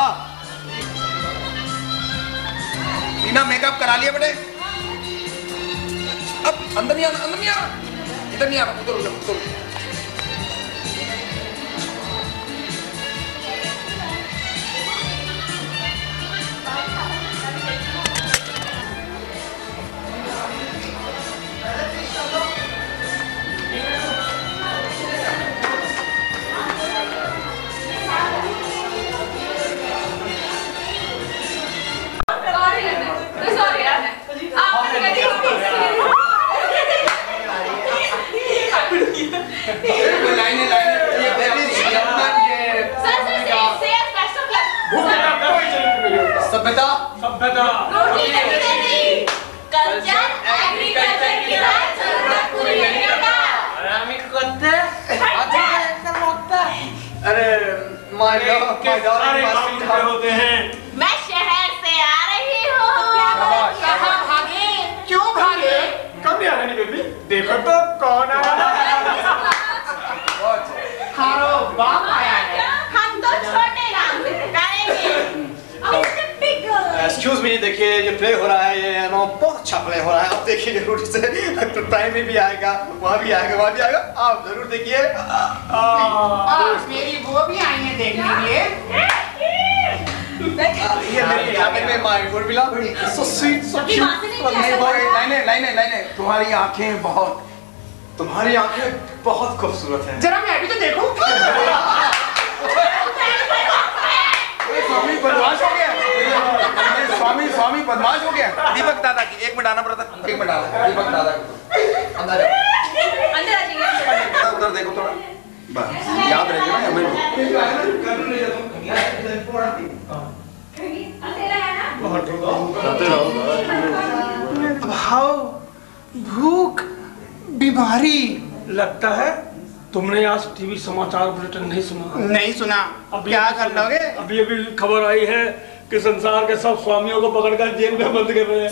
हाँ टीना मेकअप करा लिया बेटे। अब अंदर नहीं आना, अंदर नहीं आना, इधर नहीं आना, उधर उधर उधर। सभ्यता सभ्यता कल्चर एग्रीकल्चर की जरूरत पूरी नहीं होता। अरे होते हैं। मैं शहर से आ रही हूँ। कहाँ भागे? क्यों भागे? कब नहीं आ रही बेबी? देखो तो कौन आया है? हारो बाप आया है। हम तो छोटे काम करेंगे। एक्सक्यूज मी, देखिए ये प्ले हो रहा है, ये बहुत अच्छा प्ले हो रहा है। आप देखिए जरूर से, टाइम में भी आएगा, वहाँ भी आएगा, वहाँ भी आएगा, आप जरूर देखिए। मेरी वो भी आई है देखने के लिए। ये मेरी माँ Urmila, so sweet, so cute। लाइने, तुम्हारी आंखें बहुत खूबसूरत हैं। जरा मैं भी तो देखूं। स्वामी बदमाश हो गया। स्वामी बदमाश हो गया। दीपक दादा की 1 मिनट आना पड़ता, 1 मिनट आना। दीपक दादा अंदर आ जाइए, उधर देखो थोड़ा, बस याद रहेगा ना हमें। भाव, भूख, बीमारी। लगता है तुमने आज टीवी समाचार बुलेटिन नहीं सुना। नहीं सुना। अब क्या कर लोगे? अभी खबर आई है कि संसार के सब स्वामियों को पकड़कर जेल में बंद कर रहे हैं।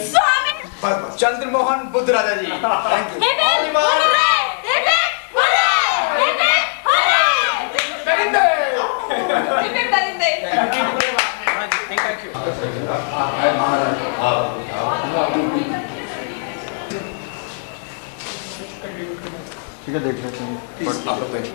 चंद्रमोहन बुद्ध राजा जी, थैंक यू। ठीक है, देख लेते हैं। आप लोग बैठिए।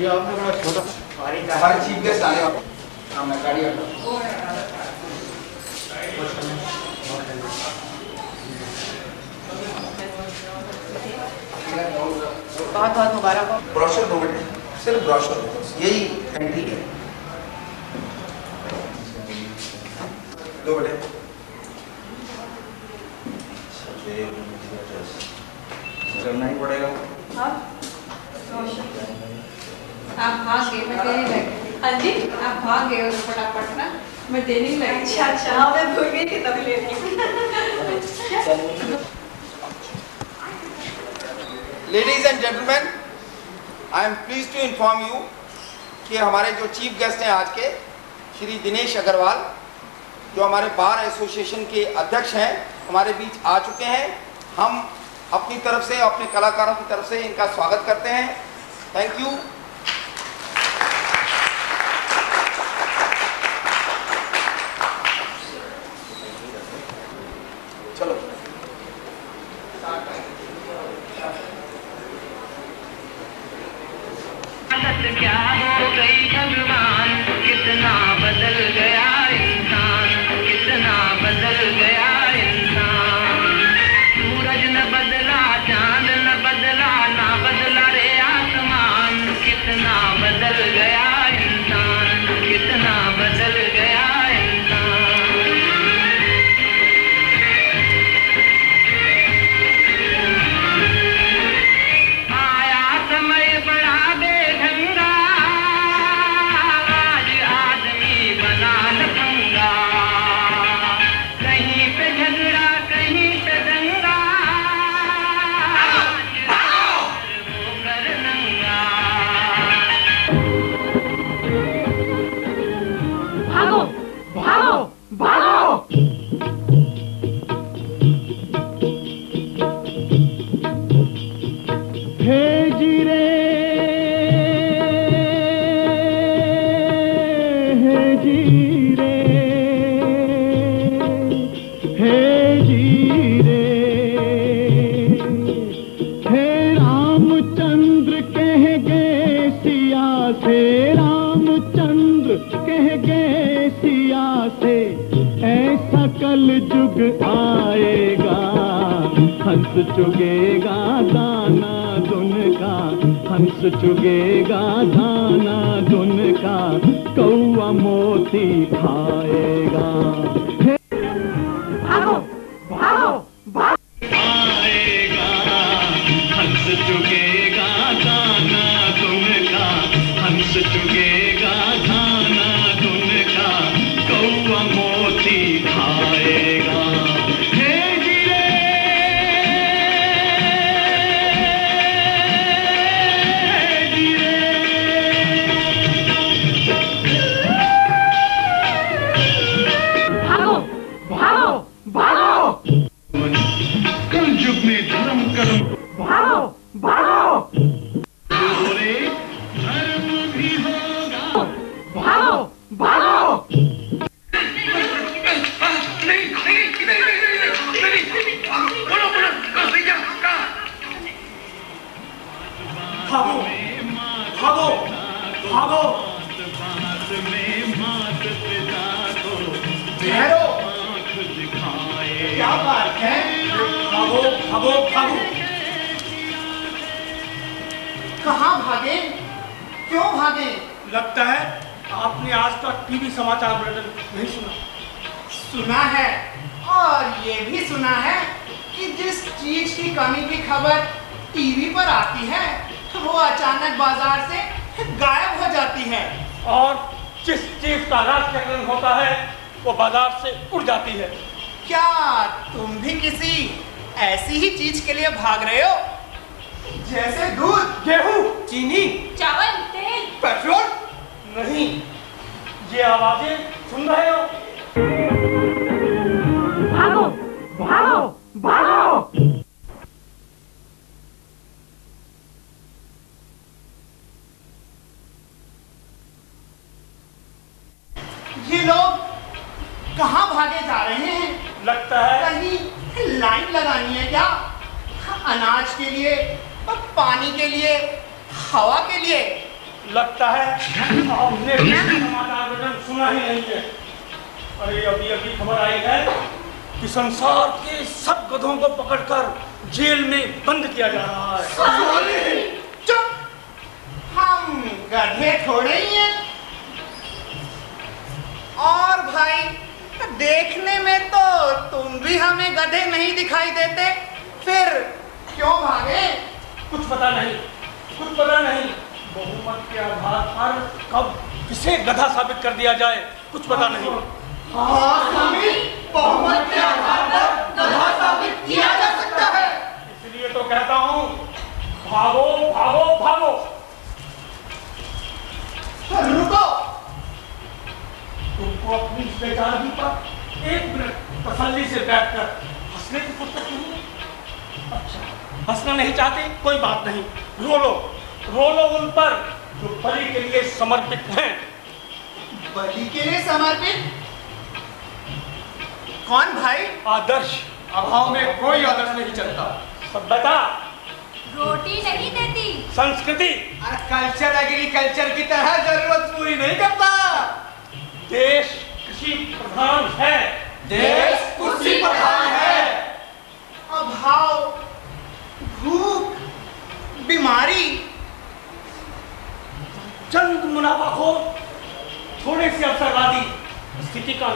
ये आपने बड़ा छोटा, हमारे चीफ गेस्ट आने वाले। हाँ, मैं गाड़ी आता हूँ। बहुत मुबारक हो। ब्रोशर दो बेटे, सिर्फ ब्रोशर, यही एंट्री है। दो बेटे। करना ही पड़ेगा। आप भाग गए, मैं देने लगी। हाँ जी, आप भाग गए हो फटाफट ना, मैं देने लगी। अच्छा, हाँ मैं भूल गई थी तभी ले रही। Ladies and gentlemen, I am pleased to inform you कि हमारे जो चीफ गेस्ट हैं आज के, श्री दिनेश अग्रवाल, जो हमारे बार एसोसिएशन के अध्यक्ष हैं, हमारे बीच आ चुके हैं। हम अपनी तरफ से, अपने कलाकारों की तरफ से इनका स्वागत करते हैं। Thank you. चलो क्या हो गई भगवान, कितना बदल गया इंसान, कितना बदल गया इंसान। सूरज न बदला, चांद न बदला, ना बदला रे आसमान, कितना बदल गया इंसान, कितना बदल गया इंसान। आया समय बड़ा बेढंगा, आज आदमी बना लफंगा, कहीं पे झगड़ा कहीं पे दंगा, आज होकर नंगा। चुगेगा दाना दुन का, हंस चुगेगा दाना दुन का, कौआ मोती खाएगा। भागो भागो भागो आएगा, हंस चुगेगा दाना दुन का, हंस चुगेगा दाना दुन का, कौआ मोती खाएगा। कहाँ भागे? क्यों भागे? लगता है आपने आज का टीवी समाचार बुलेटिन नहीं सुना। सुना है, और ये भी सुना है कि जिस चीज की कमी की खबर टीवी पर आती है वो अचानक बाजार से गायब हो जाती है, और जिस चीज का राष्ट्रीयकरण होता है वो बाजार से उड़ जाती है। क्या तुम भी किसी ऐसी ही चीज के लिए भाग रहे हो, जैसे दूध, गेहूं, चीनी, चावल, तेल, पेट्रोल? नहीं, ये आवाजें सुन रहे हो? भागो भागो भागो। ये लोग कहाँ भागे जा रहे हैं? लगता है कहीं लाइन लगानी है क्या? अनाज के लिए, पानी के लिए, हवा के लिए? लगता है आपने भी समाचार बुलेटिन सुना ही नहीं है। अरे अभी अभी खबर आई है कि संसार के सब गधों को पकड़कर जेल में बंद किया जा रहा है। चुप! हम गधे थोड़े ही हैं। और भाई, देखने में तो तुम भी हमें गधे नहीं दिखाई देते, फिर क्यों भागे? कुछ पता नहीं, कुछ पता नहीं। बहुमत के आधार पर कब किसे गधा साबित कर दिया जाए, कुछ पता नहीं। हाँ, हमें बहुमत के आधार पर गधा साबित किया जा सकता है। इसलिए तो कहता हूँ, भागो भागो भागो। रुको! तुमको अपनी बेचारगी पर एक मिनट तसल्ली से बैठकर हंसने की फुर्सत नहीं है? अच्छा, हंसना नहीं चाहते, कोई बात नहीं, रो लो, रो लो उन पर जो बलि के लिए समर्पित हैं। बलि के लिए समर्पित? कौन भाई? आदर्श अभाव में कोई आदर्श नहीं चलता। सभ्यता रोटी नहीं देती। संस्कृति कल्चर एग्रीकल्चर की तरह जरूरत पूरी नहीं करता। देश कृषि प्रधान है। देश कृषि प्रधान है। अभाव, भूख, बीमारी, चंद मुनाफाखोर थोड़े से अवसरवादी स्थिति का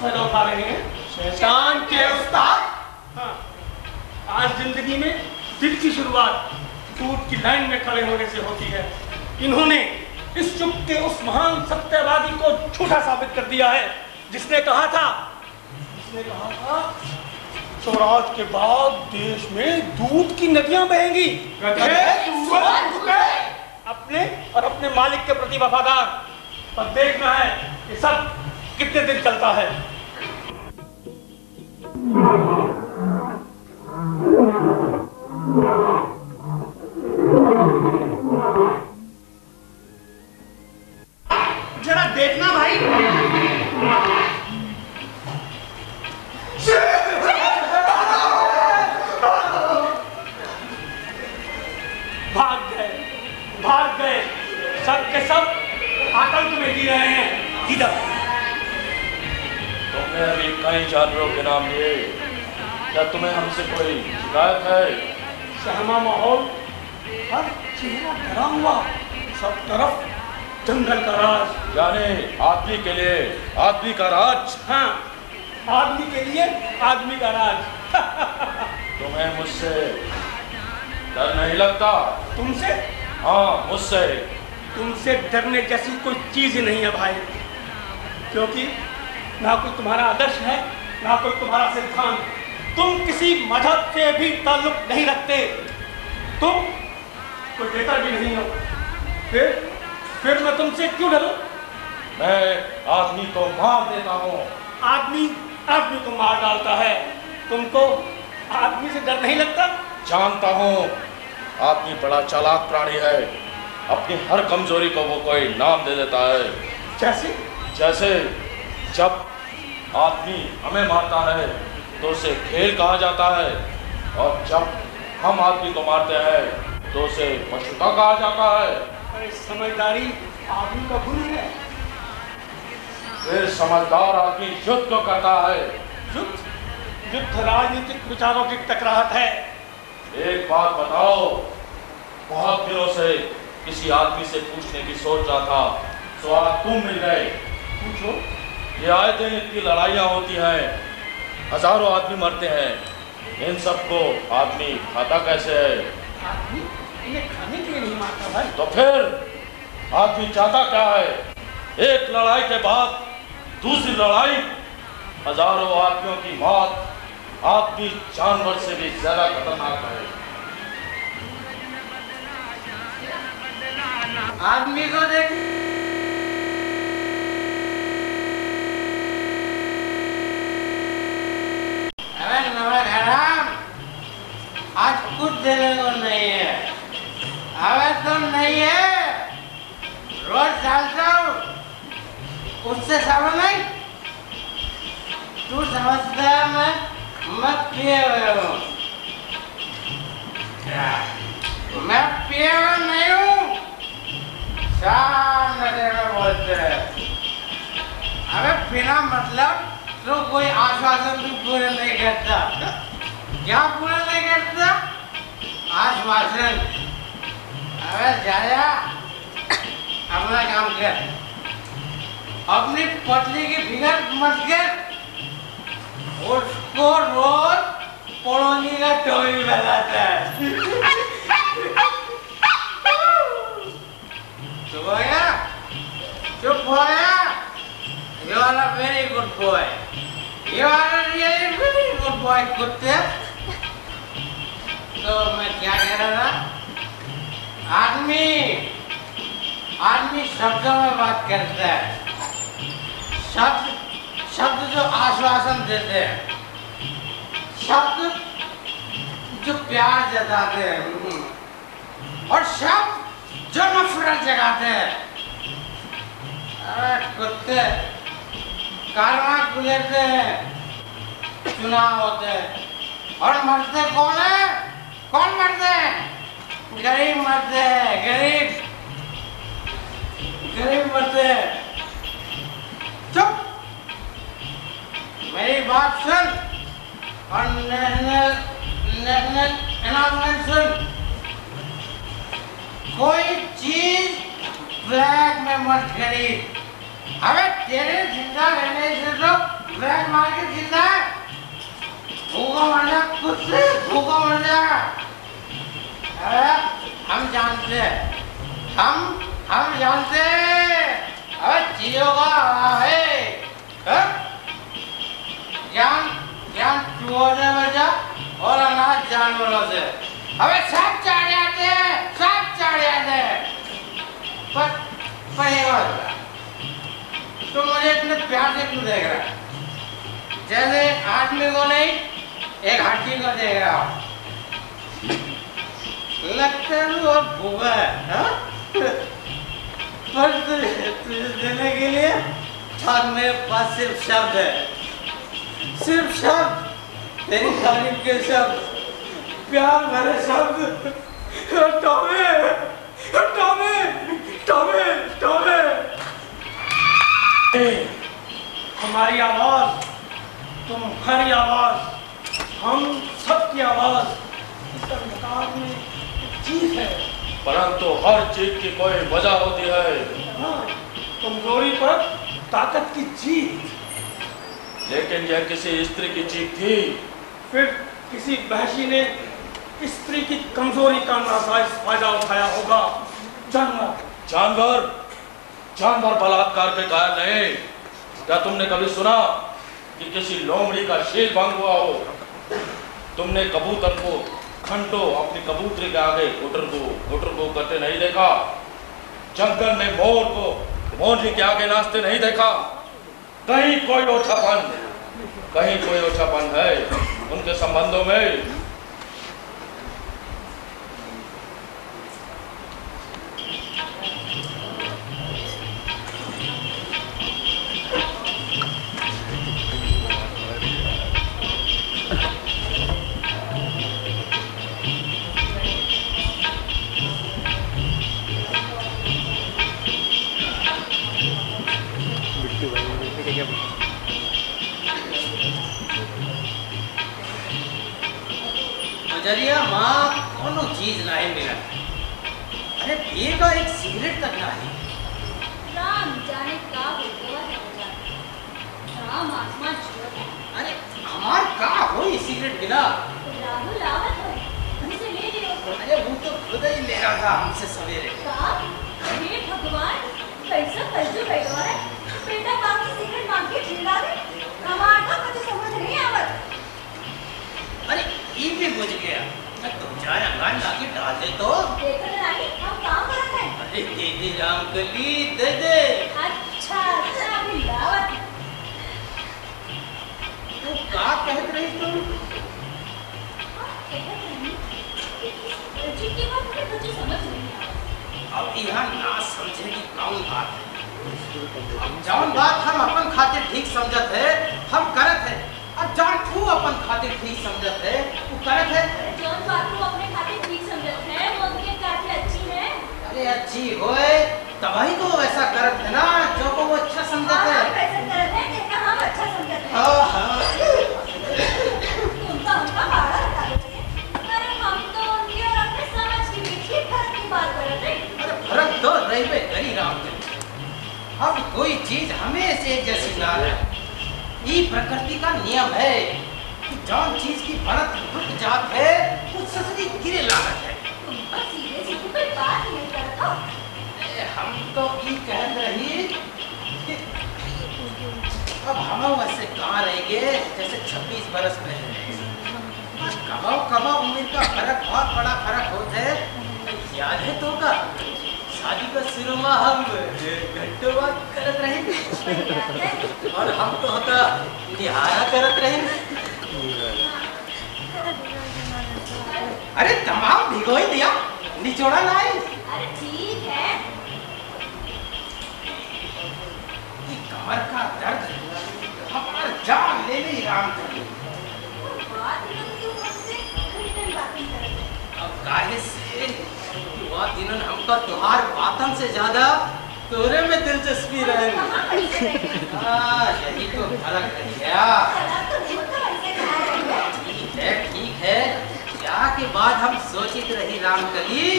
फायदा उठा रहे हैं। शैतान के उस्ताद। हाँ, आज जिंदगी में दिन की शुरुआत दूध की लाइन में खड़े होने से होती है। इन्होंने इस युग के उस महान सत्यवादी को झूठा साबित कर दिया है जिसने कहा था स्वराज के बाद देश में दूध की नदियां बहेंगी। अपने और अपने मालिक के प्रति वफादार। पर देखना है ये सब कितने दिन चलता है। भाग गए, सब के सब आतंक में जी रहे हैं। इधर तुमने अभी कई जानवरों के नाम लिए, क्या तुम्हें हमसे कोई शिकायत है? सहमा माहौल, हर चेहरा डरा हुआ, सब तरफ जंगल का राज। यानी आदमी के लिए आदमी का राज। हाँ, आदमी के लिए आदमी का राज। तुम्हें मुझसे डर नहीं लगता? तुमसे? हाँ, मुझसे। तुमसे डरने जैसी कोई चीज नहीं है भाई, क्योंकि ना कोई तुम्हारा आदर्श है, ना कोई तुम्हारा सिद्धांत। तुम किसी मजहब से भी ताल्लुक नहीं रखते, तुम कोई नेता भी नहीं हो। फिर मैं तुमसे क्यों डरूं? मैं आदमी को मार देता हूँ। आदमी को मार डालता है, तुमको आदमी से डर नहीं लगता? जानता हूँ, आदमी बड़ा चालाक प्राणी है, अपनी हर कमजोरी को वो कोई नाम दे देता है। जैसे जब आदमी हमें मारता है तो उसे खेल कहा जाता है, और जब हम आदमी को मारते हैं तो उसे पशुता कहा जाता है। अरे समझदारी आदमी का गुण है। फिर समझदार आदमी युद्ध क्यों करता है? युद्ध राजनीतिक विचारों की टकराहट है। एक बात बताओ, बहुत दिनों से किसी आदमी से पूछने की सोच रहा था, तो आज तुम मिल गए। पूछो। ये आए दिन इतनी लड़ाइयाँ होती हैं, हजारों आदमी मरते हैं, इन सबको आदमी खाता कैसे है? आदमी इन्हें खाने के लिए नहीं मारता भाई। तो फिर आदमी चाहता क्या है? एक लड़ाई के बाद दूसरी लड़ाई, हजारों आदमियों की मौत आदमी जानवर से भी ज्यादा खतरनाक है। आदमी को देख आज कुछ देने को नहीं है, अबे तो नहीं है, रोज डालता हूँ, उससे समझ नहीं, तू समझता है मैं पिए हुए हूँ, मैं पिए हुए नहीं हूँ, सामने देखो बोलते हैं, अबे बिना मतलब तो कोई आश्वासन भी पूरे नहीं करता, क्या पूरा नहीं करता? आश्वासन। अबे जाया, अपना काम कर, अपनी पतली की फिगर मत कर, उसको रोज पड़ोसी का टोपी लगाता है। चुप हो गया? चुप हो गया? You are a very good boy. You are a really very good boy, कुत्ते। तो मैं क्या कह रहा था? आदमी शब्दों में बात करता है, शब्द जो आश्वासन देते हैं, शब्द जो प्यार जताते हैं, और शब्द जो नफरत जगाते हैं। अरे कुत्ते, कारवां गुजरते हैं, चुनाव होते हैं, और मरते कौन है? कौन मरते हैं? गरीब मरते हैं, गरीब मरते हैं। चुप, मेरी बात सुन और नेशनल अनाउंसमेंट सुन। कोई चीज ब्लैक में मत खरीद। अबे तेरे जिंदा रहने से तो ब्लैक मार्केट जिंदा है। भूखा मर जा, खुद से भूखा मर जा। अरे हम जानते हैं, हम जानते हैं। अबे चीजों का है ज्ञान चूहों से बचा और अनाज जानवरों से। अबे सब चाट जाते हैं, सब चाट जाते हैं। पर ये बात, तो मुझे इतने प्यार से क्यों देख रहा है? जैसे आदमी को नहीं, एक हाथी को देख रहा हूँ। लगता है वो भूखा है, हाँ? पर तुझे देने के लिए और मेरे पास सिर्फ शब्द है, सिर्फ शब्द, तेरी तारीफ के शब्द, प्यार भरे शब्द। टॉमी परंतु हर चीज की कोई वजह होती है। हाँ, कमजोरी पर ताकत की जीत। लेकिन यह किसी स्त्री की चीख थी। फिर किसी वहशी ने स्त्री की कमजोरी का नाजायज फायदा उठाया होगा। जानवर जानवर जानवर बलात्कार के कारण नहीं। क्या तुमने कभी सुना कि किसी लोमड़ी का शील भंग हुआ हो? तुमने कबूतर को घंटों अपनी कबूतरी के आगे गुटर को करते नहीं देखा? जंगल में मोर को मोरनी के आगे नाचते नहीं देखा? कहीं कोई ओछापन है उनके संबंधों में। गुजरिया माँ कोनो चीज नहीं मिला। अरे पिए का एक सिगरेट तक नहीं। राम जाने का होगा राम आसमान छुआ है। अरे हमार का होई सिगरेट गिला। राहुल आवत है हमसे ले लियो। अरे वो तो खुद ही ले रहा था हमसे सवेरे। का हे भगवान कैसा कल्जू बैठा है। बेटा बाप की सिगरेट मांग के चिल्ला दे। हमार का कुछ समझ नहीं आवत। अरे ये भी बुझ गया। तुम जाए अंगान लाके डाल दे तो। देखो नहीं हम काम करत हैं। अरे दे दे रामकली दे दे। अच्छा अभी लावत। तू का कहत रही तुम? जी की बात मुझे कुछ समझ नहीं आवत। अब यहाँ ना समझे की कौन बात है। अब जौन बात हम अपन खातिर ठीक समझत है हम करत है। अब जौन तू अपन खातिर ठीक समझत है तू करत है। जौन बात तू अपने खातिर ठीक समझत है वो उनके काफी अच्छी है। अरे अच्छी होए तभी तो ऐसा करत है ना जो को वो अच्छा समझत है। आप ऐसा करत है जितना हम अच्छा समझत है। तुम तो हमका बाड़ा हटा दोगे। अरे हम तो उनकी और अपने समझ के बीच की फर्क की बात कर रहे थे। अरे फर्क तो रहबे करी राम। अब कोई चीज हमेशा एक जैसी ना रहे। ये प्रकृति का नियम है कि जौन चीज की बढ़त रुक जात है उससे सदी गिरे लागत है। तुम तो सीधे सीधे कोई बात नहीं करता। हम तो ये कह रही कि अब हम वैसे कहाँ रहेंगे जैसे 26 बरस पहले। कमाओ उम्र का फर्क बहुत बड़ा फर्क होता है। याद है तो का शादी का शुरू में हम घंटों बाद करत रहे और हम तो होता निहारा करत रहे। अरे तमाम भिगो ही दिया निचोड़ा नहीं। अरे ठीक है। कमर का दर्द हमारा जान ले ले राम कर। बात क्यों मुझसे घंटन बातें करते हैं। अब काहे से युवा दिनन हमका तुहार बातन से ज्यादा तोरे में दिलचस्पी रहे। यही तो फर्क है क्या? ठीक है क्या के बाद हम सोचित रही रामकली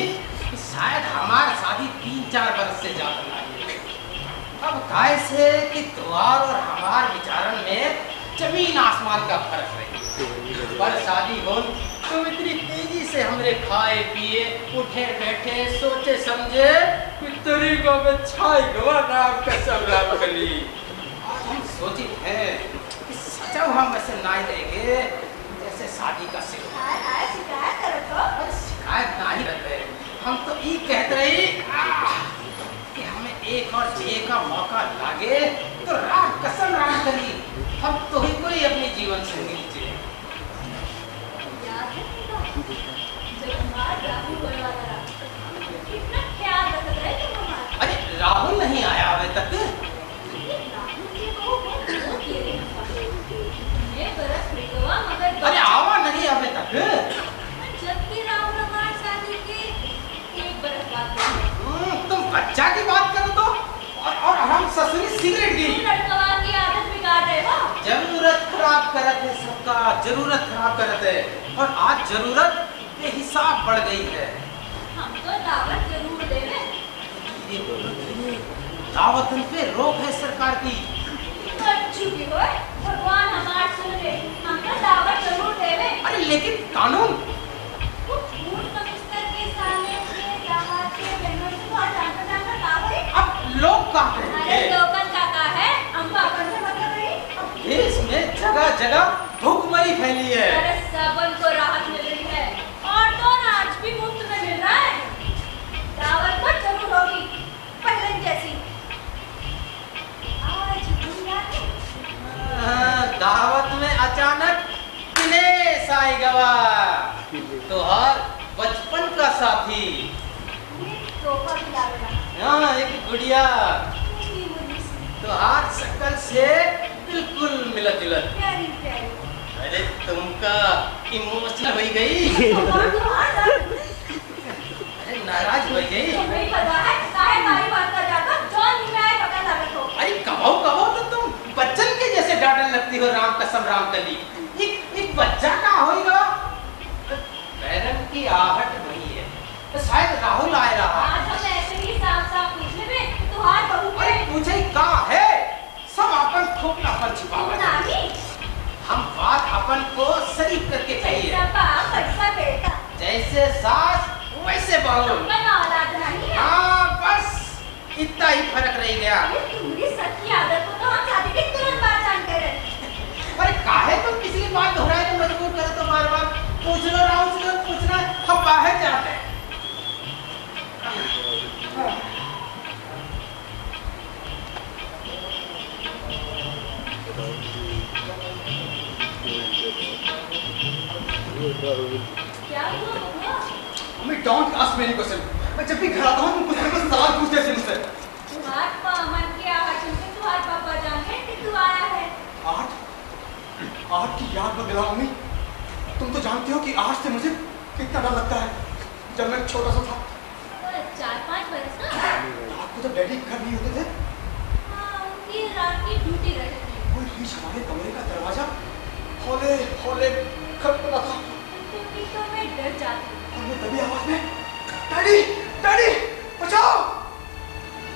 कि शायद हमार शादी 3-4 बरस से ज्यादा नहीं। अब काहे से कि तुहार और हमार विचारन में जमीन आसमान का फर्क रही। पर शादी हो तुम इतनी तेजी से हमरे खाए पिए उठे बैठे सोचे समझे तरीकों में छाई गवा नाम का सब रामकली। आज हम सोचित है कि सचा हम ऐसे नहीं रहेंगे जैसे शादी का शिकायत करो तो। शिकायत नहीं रहते। हम तो ये कहते रही कि हमें एक और जिए का मौका लागे तो राम कसम राम करी हम तो ही कोई अपने जीवन संगी लीजिए। अरे राहुल नहीं आया अभी तक। अरे आवा नहीं अभी तक। जबकि राहुल हमारी शादी के 1 बरस बाद। तुम बच्चा की बात करो तो और हम ससुरी सिगरेट की लड़कवा की आदत बिगाड़ रहे हो। जरूरत खराब करत है सबका। जरूरत खराब करत है और आज जरूरत बेहिसाब बढ़ गई है। हम तो दावत दावतन पे रोक है सरकार की। चुकी हो भगवान हमार सुन ले, हमका दावत जरूर देवे। अरे लेकिन कानून फूड कमिश्नर के सामने उसने दामाद के बहनों से बहुत जानता दावत। अब लोग का अरे लोकन का है, हमका अपन से मतलब नहीं। देश में जगह जगह भूखमरी फैली है। अरे सबन को राहत मिल रही है और तो आज भी मुफ्त में मिल रहा है। दावत तो जरूर होगी पहले जैसी। आज दुनिया के दावत में अचानक दिनेश आई गवा, तो हर बचपन का साथी। तोहफा खिलावेगा। हाँ, एक गुड़िया मेरी मुन्नी सी, तो हर शक्ल से बिल्कुल मिलत जुलत। प्यारी प्यारी। अरे तुमका इमोशनल हो गई। अरे नाराज हो गई। तुम्हें पता है काहे मारी बात कर जाता जॉन भी आए पता लागत हो। अरे कहो तो तुम बच्चन के जैसे डांटने लगती हो। राम कसम राम कली। एक बच्चा का होएगा। बैरन की आहट वही है, तो शायद राहुल आए रहा। आज हम ऐसे ही साफ साफ पूछ ले तुहार बहू अरे के पूछे का है, सब अपन खूब अपन छिपावा। नानी हम बात अपन को शरीफ करके चाहिए। ऐसा बाप ऐसा बेटा जैसे सास वैसे बहू। अपन औलाद नहीं है। हाँ, बस इतना ही फर्क रह गया। अरे तुम्हारी सच्ची आदत को तो हम शादी के तुरंत बाद जानते रहे। अरे काहे तुम किसी की बात दोहराए तो मजबूर करे तो बार बार पूछ लो राहुल से पूछना। हम बाहर जाते हैं। क्या हुआ? मैं don't ask me any question. मैं जब भी घर आता हूँ तुम कुछ ना कुछ सवाल पूछते हो मुझसे। तुम्हार पामन के आवाज सुनकर तुम्हार पापा जानते कि तू आया है। आठ की याद मत दिलाओ मम्मी। तुम तो जानती हो कि आज से मुझे कितना डर लगता है। जब मैं छोटा सा था 4-5 बरस ना आपको जब डैडी घर नहीं होते थे, हाँ, उनकी रात की ड्यूटी रहती थी। कोई बीच हमारे कमरे का दरवाजा हौले हौले खटखटा था तुम तो मैं डर जाती हूँ। और मैं तभी आवाज में डैडी डैडी बचाओ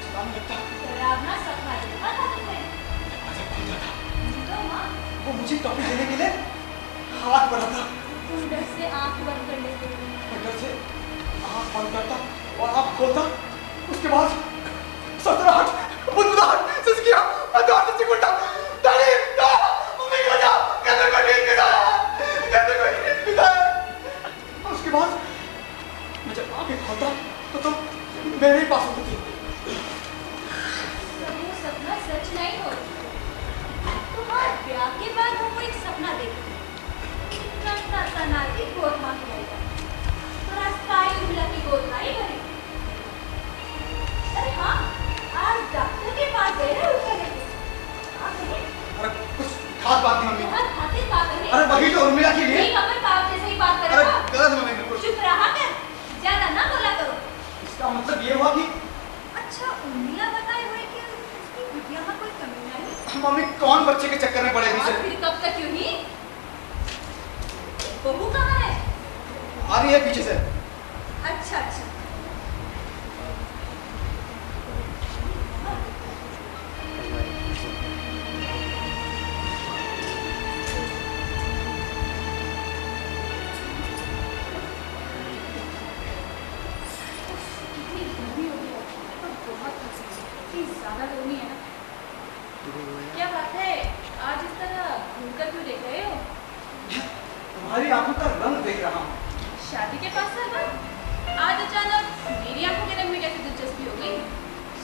चिल्लाने लगता। डरावना सपना देखा था तुमने? दरवाजा खुल जाता, तो माँ वो मुझे टॉफी देने के लिए हाथ बढ़ा था। तुम डर से आंख बंद कर लेते थे। मैं डर से आँख बंद करता और आँख खोलता। उसके बाद सतराहट बुदबुदाहट सिसकियाँ और दौड़ से चिकुटा डैडी नो मम्मी को जाओ कैसे को नींद दिलाया कैसे को नींद दिलाया। उसके बाद मैं जब आँखें खोलता तो तुम मेरे ही पास होती थी। सब वो सपना सच नहीं हो। तुम्हारे ब्याह के बाद हम वो एक सपना देखते रस्ता सना की गोद माँ की रास्ता उर्मिला की गोद नहीं भरी। अरे हाँ, आज डॉक्टर के पास गए ना उसका लेके। अरे कुछ खास बात नहीं मम्मी। बहुत खातिर बात है। अरे वही तो उर्मिला के लिए। नहीं अपन बाप जैसे ही बात अरे करेगा। गलत मम्मी बिल्कुल। चुप रहा कर, ज्यादा ना बोला करो। इसका मतलब ये हुआ कि अच्छा उर्मिला बताए हुए कि उसकी बिटिया में कोई कमी नहीं। मम्मी कौन बच्चे के चक्कर में पड़ेगी और से। फिर कब तक क्यों ही? बहू कहाँ है? आ रही है पीछे से। अच्छा अच्छा। कितनी गर्मी हो गई है और बहुत इतनी ज्यादा गर्मी है ना। क्या बात है, आज इस तरह घूमकर क्यों देख रहे हो? तुम्हारी आंखों का रंग देख रहा हूँ। शादी के पास सरबत आज अचानक मेरी आंखों के रंग में कैसे दिलचस्पी हो गई?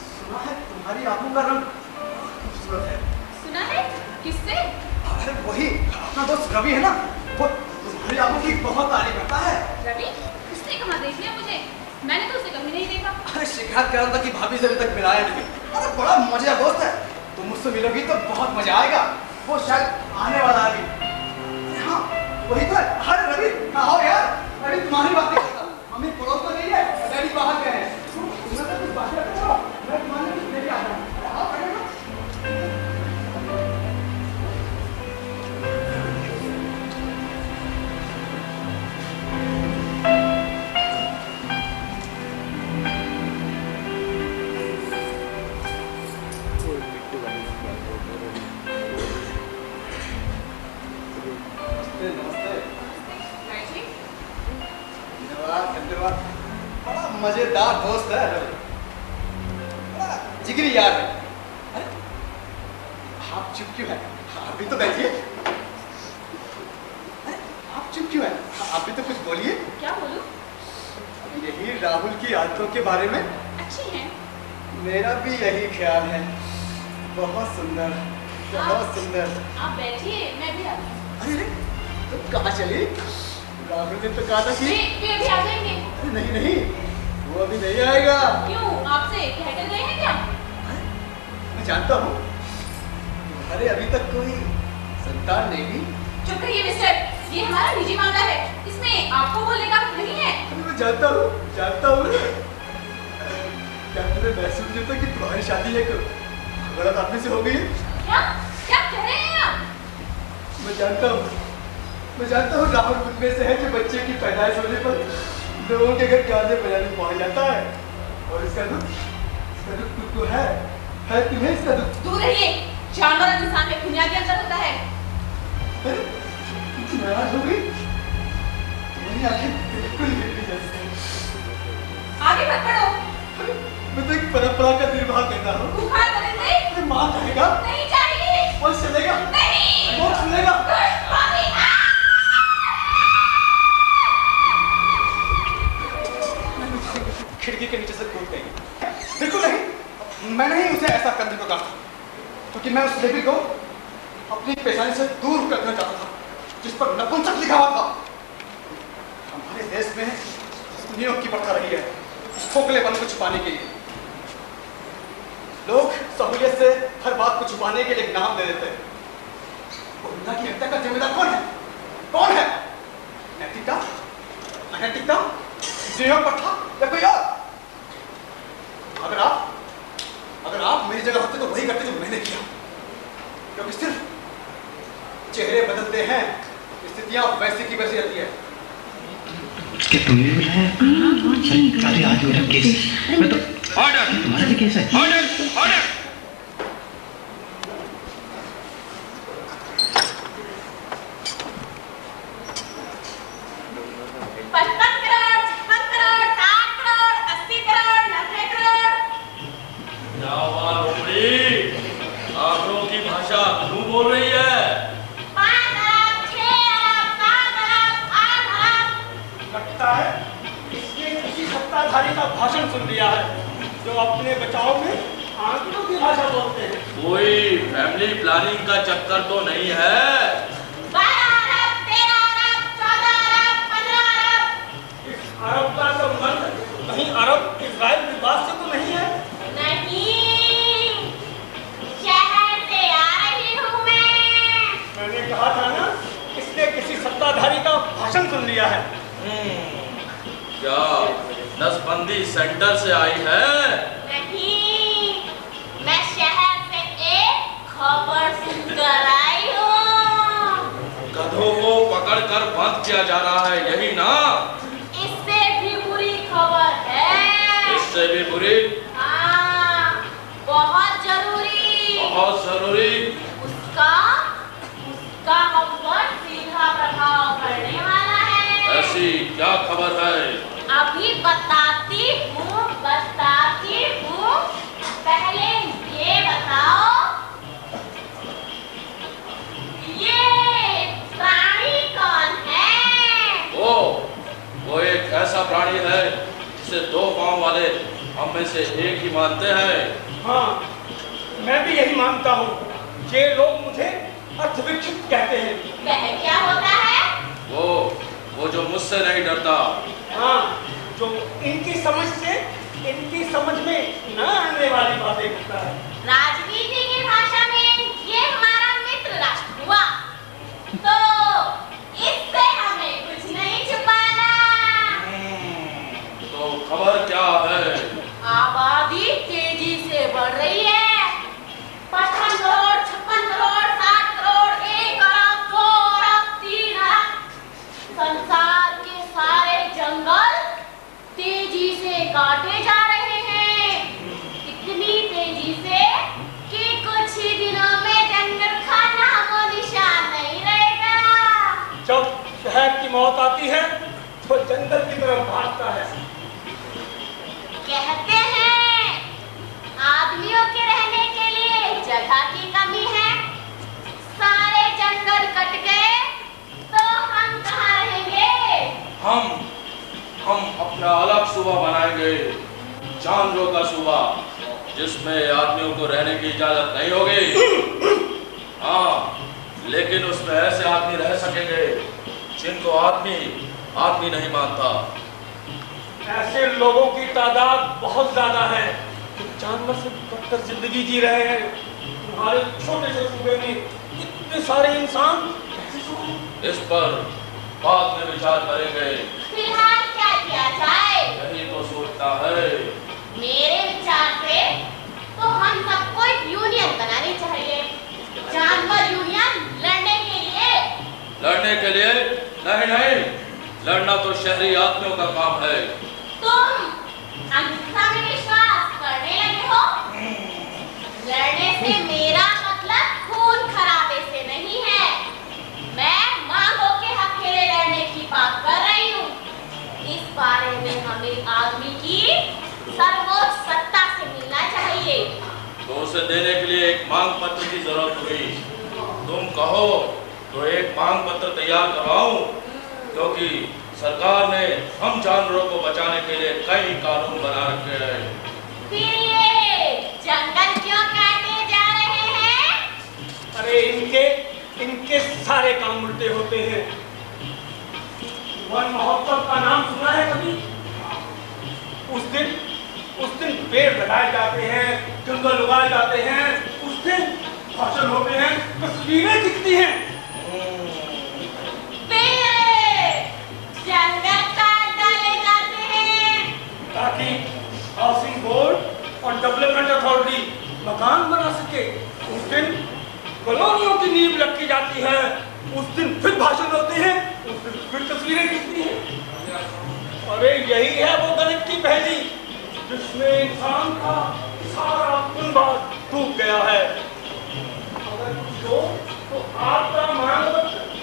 सुना है तुम्हारी आंखों का रंग खूबसूरत है। सुना है? किससे? अरे वही अपना दोस्त रवि है ना, वो तुम्हारी आंखों की बहुत तारीफ करता है। रवि? उसने कहाँ देख लिया मुझे? मैंने तो उसे कभी नहीं देखा। अरे शिकायत कर रहा था कि भाभी से अभी तक मिलाया नहीं। अरे बड़ा मजेदार दोस्त है, तुम मुझसे मिलोगी तो बहुत मजा आएगा। वो शायद आने वाला है अभी। हाँ वही तो है। अरे रवि आओ यार, अभी तुम्हारी बात नहीं करता। मम्मी पड़ोस में नहीं है, डैडी बाहर गए हैं। तुम्हें तो कुछ बातें करो, मैं तुम्हारे कुछ लेके आता हूँ। आओ बैठो ना। मजेदार दोस्त है रवि, बड़ा जिगरी यार है। अरे आप चुप क्यों हैं? अभी तो बैठिए। अरे आप चुप क्यों हैं? आप भी तो कुछ बोलिए। क्या बोलूं? यही राहुल की आदतों के बारे में। अच्छी है। मेरा भी यही ख्याल है। बहुत सुंदर, बहुत सुंदर। आप बैठिए, मैं भी आती हूँ। अरे तुम कहाँ चली? राहुल ने तो कहा था कि वे अभी आ जाएंगे। अरे नहीं नहीं, वो अभी नहीं आएगा। क्यों, आपसे कह कर गए हैं क्या? मैं जानता हूँ, अरे अभी तक कोई संतान नहीं हुई। चुप रहिए मिस्टर, ये हमारा निजी मामला है, इसमें आपको बोलने का हक नहीं है। मैं जानता हूँ, जानता हूँ। क्या तुम्हें महसूस नहीं होता कि तुम्हारी शादी एक गलत आदमी से हो गई है? क्या क्या कह रहे हैं आप? मैं जानता हूँ राहुल उनमें से है जो बच्चे की पैदाइश होने पर लोगों के घर गाने बजाने पहुंच जाता है, और इसका दुख तुमको है तुम्हें इसका दुख। दूर रहिए, जानवर और इंसान में बुनियादी अंतर होता है। नाराज हो गई? मेरी आंखें बिल्कुल गिरती जैसे। आगे मत बढ़ो। मैं तो एक परंपरा का निर्वाह कर रहा हूँ। बुखार करेंगे? मां कहेगा नहीं चाहिए। वो चलेगा नहीं। वो सुनेगा। खिड़की के नीचे से कूद गई। बिल्कुल नहीं, मैंने ही उसे ऐसा करने को कहा था, क्योंकि मैं उस लेबी को अपनी पेशानी से दूर करना चाहता था जिस पर नपुंसक लिखा हुआ था। हमारे देश में नियोग की बढ़ता रही है उस खोखलेपन को छुपाने के लिए। लोग सहूलियत से हर बात को छुपाने के लिए नाम दे देते हैं। उन्ना की हत्या का जिम्मेदार कौन है? कौन है? नैतिकता, अनैतिकता, नियोग प्रथा या कोई और? अगर आप मेरी जगह होते तो वही करते जो मैंने किया, क्योंकि सिर्फ चेहरे बदलते हैं, स्थितियां वैसी की वैसी रहती है। कि तुम्हें बुलाया? अरे आज मेरा केस, मैं तो ऑर्डर, तुम्हारा भी केस है। Order, order. 55 करोड़, 56 करोड़, 60 करोड़, 80 करोड़, 90 करोड़। क्या हुआ लोमड़ी? आंकड़ों की भाषा क्यों बोल रही है? 5 अरब, 6 अरब, 7 अरब, 8 अरब। लगता है इसने किसी सत्ताधारी का भाषण सुन लिया है जो अपने बचाव में आंकड़ों की भाषा बोलते हैं। कोई फैमिली प्लानिंग का चक्कर तो नहीं है? 12 अरब, 13 अरब, 14 अरब, 15 अरब। इस अरब का संबंध कहीं अरब इजराइल विवाद से तो नहीं है? नहीं, शहर से आ रही हूँ मैं। मैंने कहा था ना, इसने किसी सत्ताधारी का भाषण सुन लिया है। क्या नसबंदी सेंटर से आई है? नहीं, मैं शहर से एक खबर सुनकर आई हूँ। गधों को पकड़कर बंद किया जा रहा है, यही ना? इससे भी बुरी खबर है। इससे भी बुरी? हाँ, बहुत जरूरी। बहुत जरूरी? उसका हम पर सीधा प्रभाव पड़ने वाला है। ऐसी क्या खबर है? अभी बताती हूँ। पहले ये बताओ, ये प्राणी कौन है? वो एक ऐसा प्राणी है जिसे 2 पांव वाले हम में से एक ही मानते हैं। हाँ, मैं भी यही मानता हूँ। ये लोग मुझे अर्थविक्षित कहते हैं। वह क्या होता है? वो जो मुझसे नहीं डरता। हाँ, जो इनकी समझ में न आने वाली बातें करता है। राजनीति की भाषा में ये हमारा मित्र राष्ट्र हुआ, तो इससे हमें कुछ नहीं छुपाना। तो खबर क्या है? आबादी तेजी से बढ़ रही है। 55 करोड़, 56 करोड़, 60 करोड़, 1 अरब, 2 अरब, 3 अरब। संसार के सारे जंगल तेजी से काटे जा रहे हैं। इतनी तेजी से कि कुछ ही दिनों में जंगल का नामो निशान नहीं रहेगा। जब शहर की मौत आती है तो जंगल की तरफ भागता है। बनाएंगे जानवरों का सूबा, जिसमें आदमियों को रहने की इजाजत नहीं होगी। हाँ, लेकिन उसमें ऐसे आदमी रह सकेंगे जिनको आदमी नहीं मानता। ऐसे लोगों की तादाद बहुत ज्यादा है जो जानवर से बदतर जिंदगी जी रहे हैं। तुम्हारे छोटे से सूबे में इतने सारे इंसान, इस पर बाद में विचार करेंगे। फिलहाल क्या किया जाए? यही तो सोचता है। मेरे विचार से तो हम सबको एक यूनियन बनानी चाहिए, जानवर यूनियन। लड़ने के लिए नहीं, लड़ना तो शहरी आदमियों का काम है। तुम अंधता में विश्वास करने लगे हो? लड़ने से मेरा मतलब खून खराबे से नहीं है। मैं मांगों के हक के लिए लड़ने की बात कर रही हूँ। इस बारे में हमें आदमी की सर्वोच्च सत्ता से मिलना चाहिए। तो उसे देने के लिए एक मांग पत्र की जरूरत हुई। तुम कहो तो एक मांग पत्र तैयार करवाऊं, क्योंकि सरकार ने हम जानवरों को बचाने के लिए कई कानून बना रखे हैं। फिर ये जंगल क्यों काटे जा रहे हैं? अरे इनके सारे काम उल्टे होते हैं। वन महोत्सव का नाम सुना है कभी? उस दिन पेड़ लगाए जाते हैं, जंगल उगाए जाते हैं, उस दिन भाषण होते हैं, तस्वीरें दिखती हैं। जंगल काट डाले जाते हैं ताकि हाउसिंग बोर्ड और डेवलपमेंट अथॉरिटी मकान बना सके। उस दिन कॉलोनियों की नींव रखी जाती है, उस दिन फिर भाषण होते हैं, उस दिन फिर तस्वीरें दिखती हैं। अरे यही है वो गणित की पहेली जिसमें इंसान का सारा कुनबात डूब गया है। अगर कुछ हो तो आपका मांग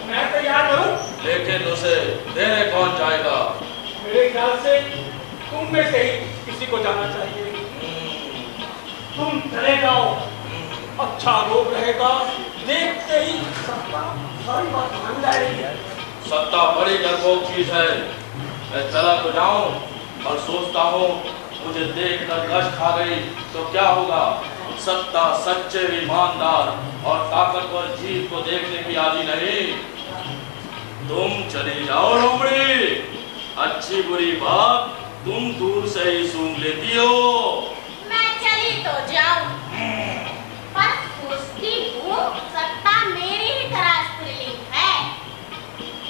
मैं तैयार करूं, लेकिन उसे देने कौन जाएगा? मेरे ख्याल से तुम में से ही किसी को जाना चाहिए। तुम चले जाओ, अच्छा लोग रहेगा, देखते ही सत्ता सारी बात मान जाएगी। सत्ता बड़ी डरपोक चीज है। मैं चला तो जाऊं और सोचता हूँ मुझे देखकर गश खा गई तो क्या होगा। सत्ता सच्चे ईमानदार और ताकतवर जीव को देखने की आदि नहीं। तुम चली जाओ लोमड़ी, अच्छी बुरी बात तुम दूर से ही सूंघ लेती हो। मैं चली तो जाऊं, पर सोचती हूँ सत्ता मेरी ही तरह स्त्रीलिंग है।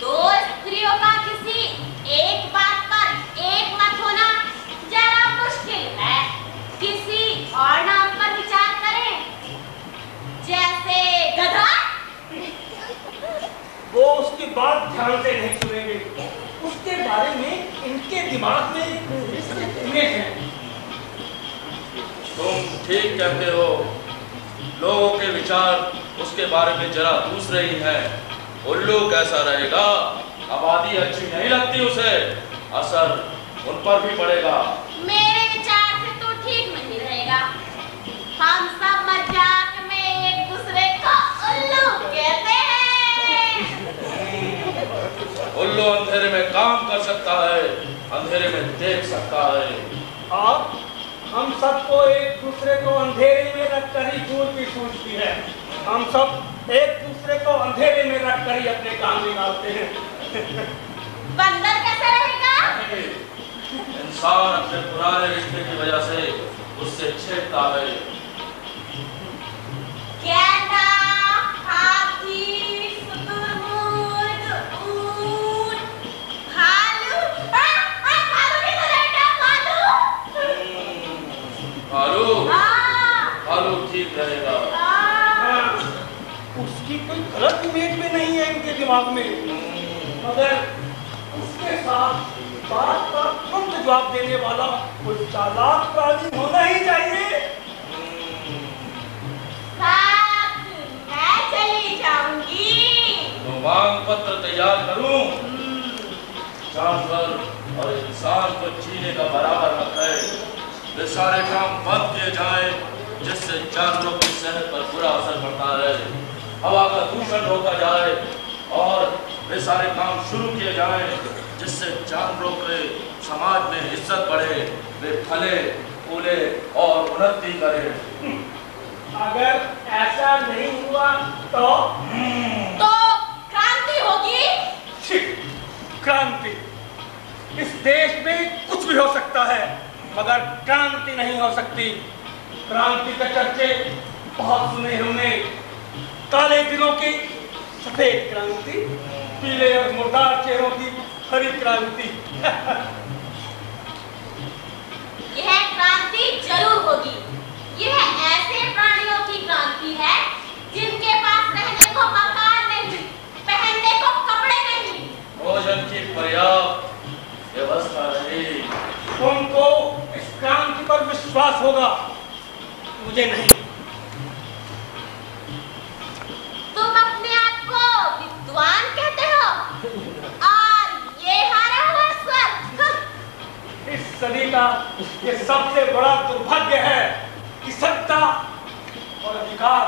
दो स्त्रियों का किसी एक बात पर एक मत होना जरा मुश्किल है। किसी और नाम पर विचार करें, जैसे गधा। वो उसकी बात ध्यान से नहीं सुनेंगे। उसके बारे में इनके दिमाग में इमेज है। तुम ठीक कहते हो। लोगों के विचार उसके बारे में जरा दूसरे ही हैं। उल्लू कैसा रहेगा? आबादी अच्छी नहीं लगती उसे, असर उन पर भी पड़ेगा। मेरे विचार से तो ठीक नहीं रहेगा। हम सब मजाक में एक दूसरे को उल्लू कहते हैं। उल्लू अंधेरे में काम कर सकता है, अंधेरे में देख सकता है। आप हम सबको एक दूसरे को अंधेरे में रखकर ही दूर की सूझती है। हम सब एक दूसरे को अंधेरे में रखकर ही अपने काम निकालते हैं। बंदर कैसा रहेगा? इंसान अपने पुराने रिश्ते की वजह से उससे छेड़ता है। गैंडा, हाथी, शुतुरमुर्ग, ऊंट, भालू। भालू कैसा रहेगा? भालू हाँ। भालू ठीक रहेगा। हाँ, उसकी कोई गलत इमेज में नहीं है इनके दिमाग में, मगर उसके साथ बात का तुरंत जवाब देने वाला कोई चालाक प्राणी होना ही चाहिए। साथ मैं चली जाऊंगी। तो मांग पत्र तैयार करूं। जानवर और इंसान को जीने का बराबर हक है। वे सारे काम बंद किए जाएं जिससे जानवरों की सेहत पर बुरा असर पड़ता है। हवा का दूषण रोका जाए और वे सारे काम शुरू किए जाएं जिससे जानवरों के समाज में इज्जत बढ़े, वे फले फूले और उन्नति करे। अगर ऐसा नहीं हुआ तो क्रांति होगी। ठीक, क्रांति। इस देश में कुछ भी हो सकता है मगर क्रांति नहीं हो सकती। क्रांति के चर्चे बहुत सुने हमने, काले दिनों की सफेद क्रांति, पीले और मुर्दार चेहरों की हरी क्रांति। यह क्रांति जरूर होगी। यह ऐसे प्राणियों की क्रांति है जिनके पास रहने को मकान नहीं, पहनने को कपड़े नहीं, भोजन की पर्याप्त व्यवस्था नहीं। उनको इस क्रांति पर विश्वास होगा, मुझे नहीं। तुम अपने आप को विद्वान कहते हो और ये हारा हुआ स्वर। इस सदी का ये सबसे बड़ा दुर्भाग्य है कि सत्ता और अधिकार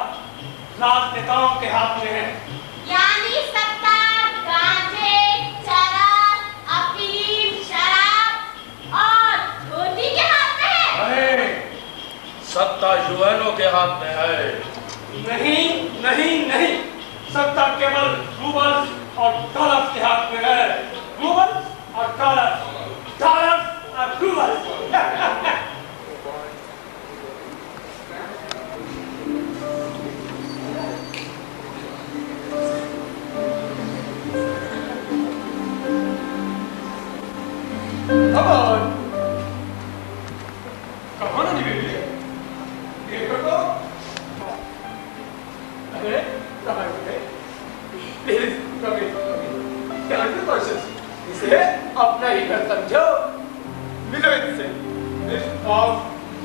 राजनेताओं के हाथ में है। यानी सत्ता गांजे, चरस, अफीम, शराब और धोती के हाथ में है। नहीं, सत्ता युवानों के हाथ में है। नहीं नहीं नहीं, सत्ता केवल रूबल और डॉलर के हाथ में है। रूबल और डॉलर, डॉलर और रूबल। कहाँ ना बेबी, देखो तो। अरे कहाँ गए? प्लीज कभी ध्यान से पर्सन, इसे अपना ही घर समझो। मिलो इनसे। Miss Fox,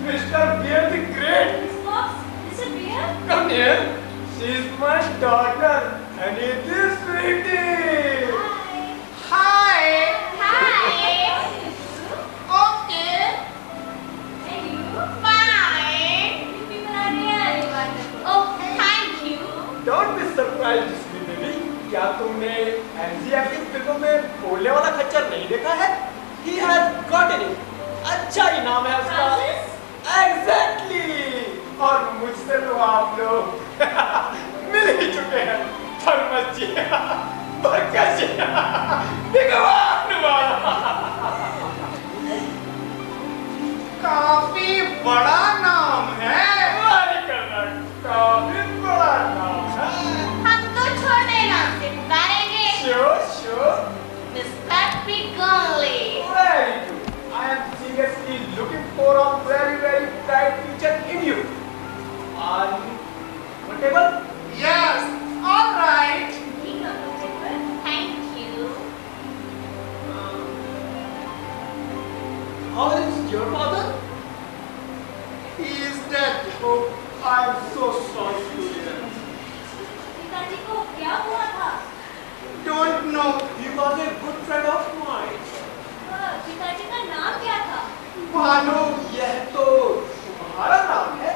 Mr. Bear the Great. Miss Fox, Mr. Bear? Come here. She is my daughter, and it is sweetie. Hi. Hi. Okay. And you? Fine. You people are really wonderful. Oh, thank you. Don't be surprised, sweet baby. क्या तुमने NCR की फिल्मों में बोलने वाला खच्चर नहीं देखा है? He has gotten it. अच्छा ही नाम है उसका। Exactly. और मुझसे तो आप लोग मिल ही चुके हैं। थर्मस जी, बरकत जी, भगवान वाला। काफी बड़ा नाम है। वाली कर्नाटक, काफी बड़ा नाम है। हम तो छोटे नाम से पुकारेंगे। Sure, sure. Mr. Piccoli. Very good. I am seriously looking for a very, very bright future in you. Are you comfortable? Yes. All right. Be comfortable. Thank you. How is your father? He is dead. Oh, I am so sorry to hear. पिताजी को क्या हुआ था? Don't know. He was a good friend of mine. पिताजी का नाम क्या था? भानु। यह तो तुम्हारा नाम है।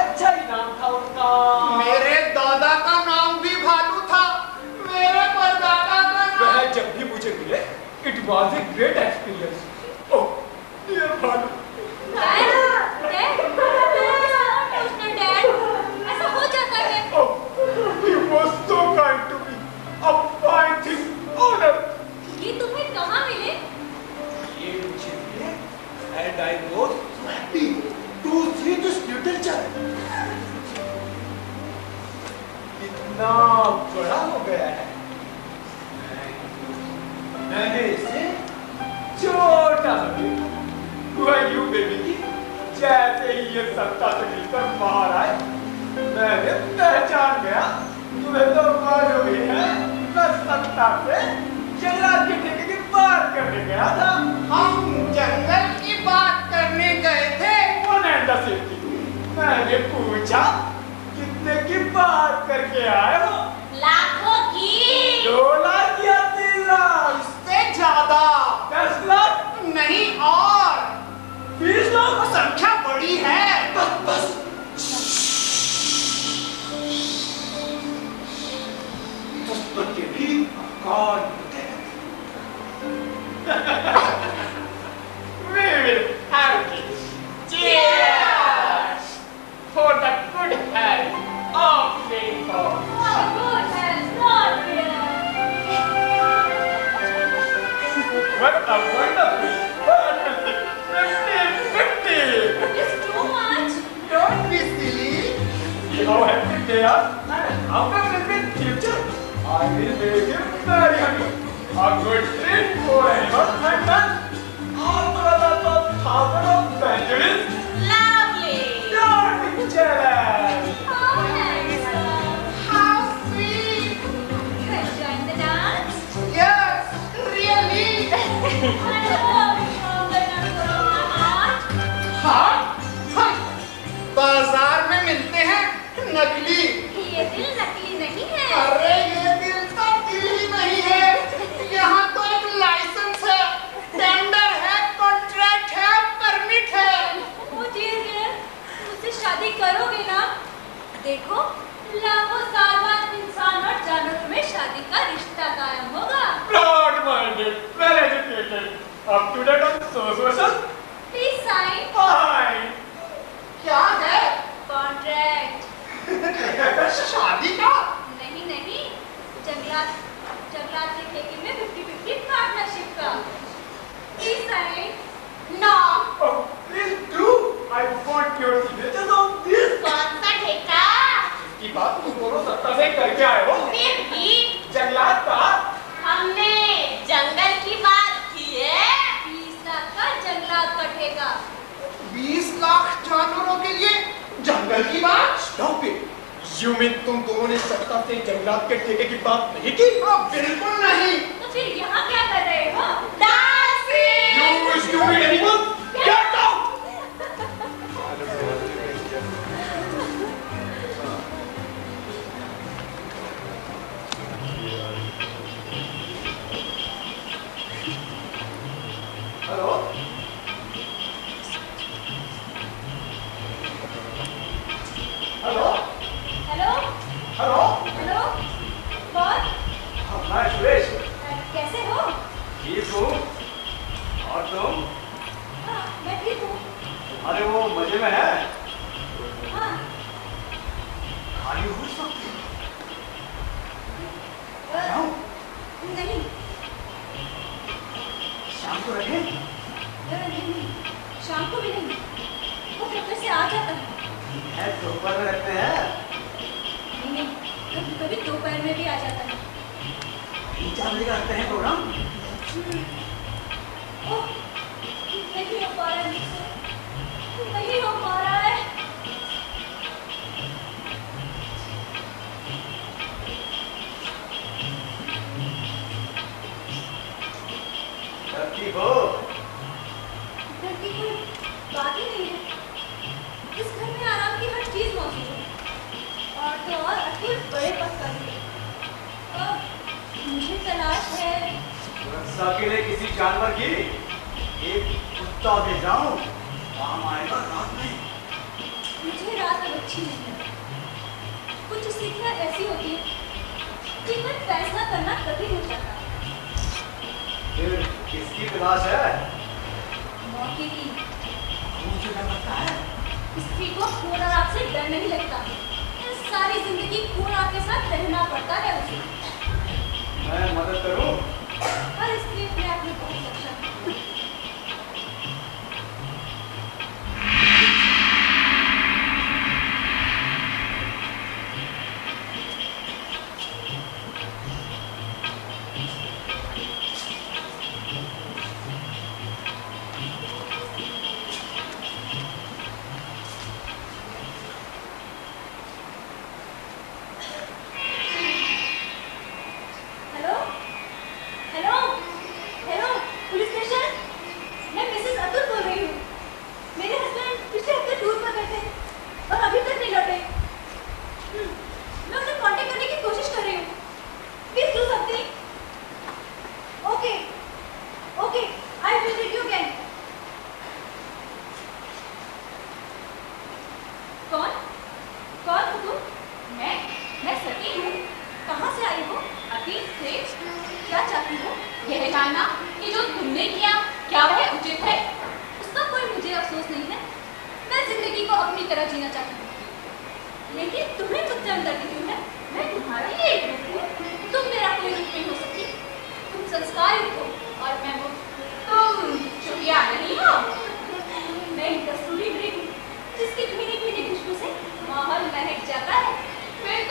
अच्छा ही नाम था उनका। मेरे दादा का नाम भी भानु था। मेरे परदादा का नाम। वह जब भी मुझे मिले, it was a great experience. Oh, dear Bhanu. Dad, Dad, Dad, ऐसा हो जाता है। Oh, he was so kind to me. A fine thing, honor. ये तुम्हें कहाँ मिले? ये मुझे मिले, and I was so happy to see this little child. इतना बड़ा हो गया है। मैंने इसे छोटा सा देखा। हुआ यूं बेबी की, जैसे ही ये सत्ता से मिलकर बाहर आए, मैंने पहचान गया। तुम्हें तो मालूम ही है, मैं सत्ता से जंगलात के ठेके की बात करने गया था। हम जंगल की बात करने गए थे। मैंने पूछा, कितने की बात करके आए हो? लाखों की। 2 लाख या 3 लाख? इससे ज्यादा। 10 लाख? नहीं और 20 लाख? संख्या बड़ी है। बस के भी कान यार, after living future, I will make him very happy. A good treat for anyone and done. After the thousand of centuries, Lovely. don't be jealous. How handsome. How sweet. You enjoying the dance? Yes, really. I love stronger than heart. हाँ, बाजार में मिलते हैं नकली। ये दिल नकली नहीं है। अरे ये दिल तो दिल ही नहीं है, यहाँ तो एक लाइसेंस है, टेंडर है, कॉन्ट्रैक्ट है, परमिट है। ओ डियर, मुझसे शादी करोगे ना? देखो, लाखों साल बाद इंसान और जानवरों में शादी का रिश्ता कायम होगा। Broad-minded, well-educated, up to date on social. Please sign. Fine. क्या है? कॉन्ट्रैक्ट। शादी का? नहीं, जंगलात के ठेके में 50-50 पार्टनरशिप का। Please sign. No. Oh, please do. I want your signatures on this. कौन सा ठेका? इसकी बात तुम दोनों सत्ता से करके आए हो। फिर भी जंगलात का। हमने जंगल की बात की है। 20 लाख का जंगलात का ठेका। 20 लाख जानवरों के लिए जंगल की बात? Stop it. You mean तुम दोनों ने सत्ता से जंगलात के ठेके की बात नहीं की? बिल्कुल नहीं। तो फिर यहाँ क्या कर रहे हो? Dancing. You stupid animal! Get out! Hello? Hello? Hello? Hello? Hello? कौन? मैं सुरेश। कैसे हो? ठीक हूँ। और तुम? हाँ, मैं ठीक हूँ। अरे वो मजे में है? हाँ, खाली हो सकती अ, नहीं, शाम को रखें? नहीं, शाम को भी नहीं। वो ट्रैक्टर से आ जाता है। दोपहर में रखते हैं। नहीं, कभी दोपहर में भी आ जाता है। 3-4 बजे का रखते हैं प्रोग्राम। ओह, नहीं हो पा रहा है मुझसे। नहीं हो पा रहा है। ठीक हो? घर की कोई बात ही नहीं है। इस घर में आराम की हर चीज मौजूद है। और तो और अतुल बड़े पद पर है। अब मुझे तलाश है। सुरक्षा के लिए किसी जानवर की एक कुत्ता दे जाऊं, काम आएगा रात में। मुझे रात अब अच्छी नहीं है। कुछ स्थितियाँ ऐसी होती हैं जिनमें फैसला करना कठिन हो जाता है। फिर किसकी तलाश है? मौके की। मुझे डर लगता है। स्त्री को खून और आग से डर नहीं लगता। सारी जिंदगी खून आग के साथ रहना पड़ता है उसे। मैं मदद करूं? हर स्त्री अपने आप में बहुत सक्षम है। Hello? Hello? Hello? Police station? मैं मिसेस अतुल बोल रही हूँ। मेरे हस्बैंड पिछले हफ्ते टूर पर गए थे और अभी तक नहीं लौटे। मैं उन्हें कांटेक्ट करने की कोशिश कर रही हूँ। Please do something. Okay, okay, I will read you again. कौन? कौन हो तुम? मैं सती हूँ। कहाँ से आई हो? अतीत से? क्या चाहती हो? यह जानना कि जो तुमने किया क्या वह उचित है? उसका कोई मुझे अफसोस नहीं है। मैं जिंदगी को अपनी तरह जीना चाहती हूँ। लेकिन तुम्हें मुझसे हमदर्दी क्यों है? मैं तुम्हारा ही एक रूप हूँ। तुम मेरा कोई रूप नहीं हो सकती। तुम संस्कारित हो और मैं मूर्ख। तुम चुपिया नहीं हो। मैं एक कस्तूरी मृग हूँ जिसकी भीनी भीनी खुशबू से माहौल महक जाता है। फिर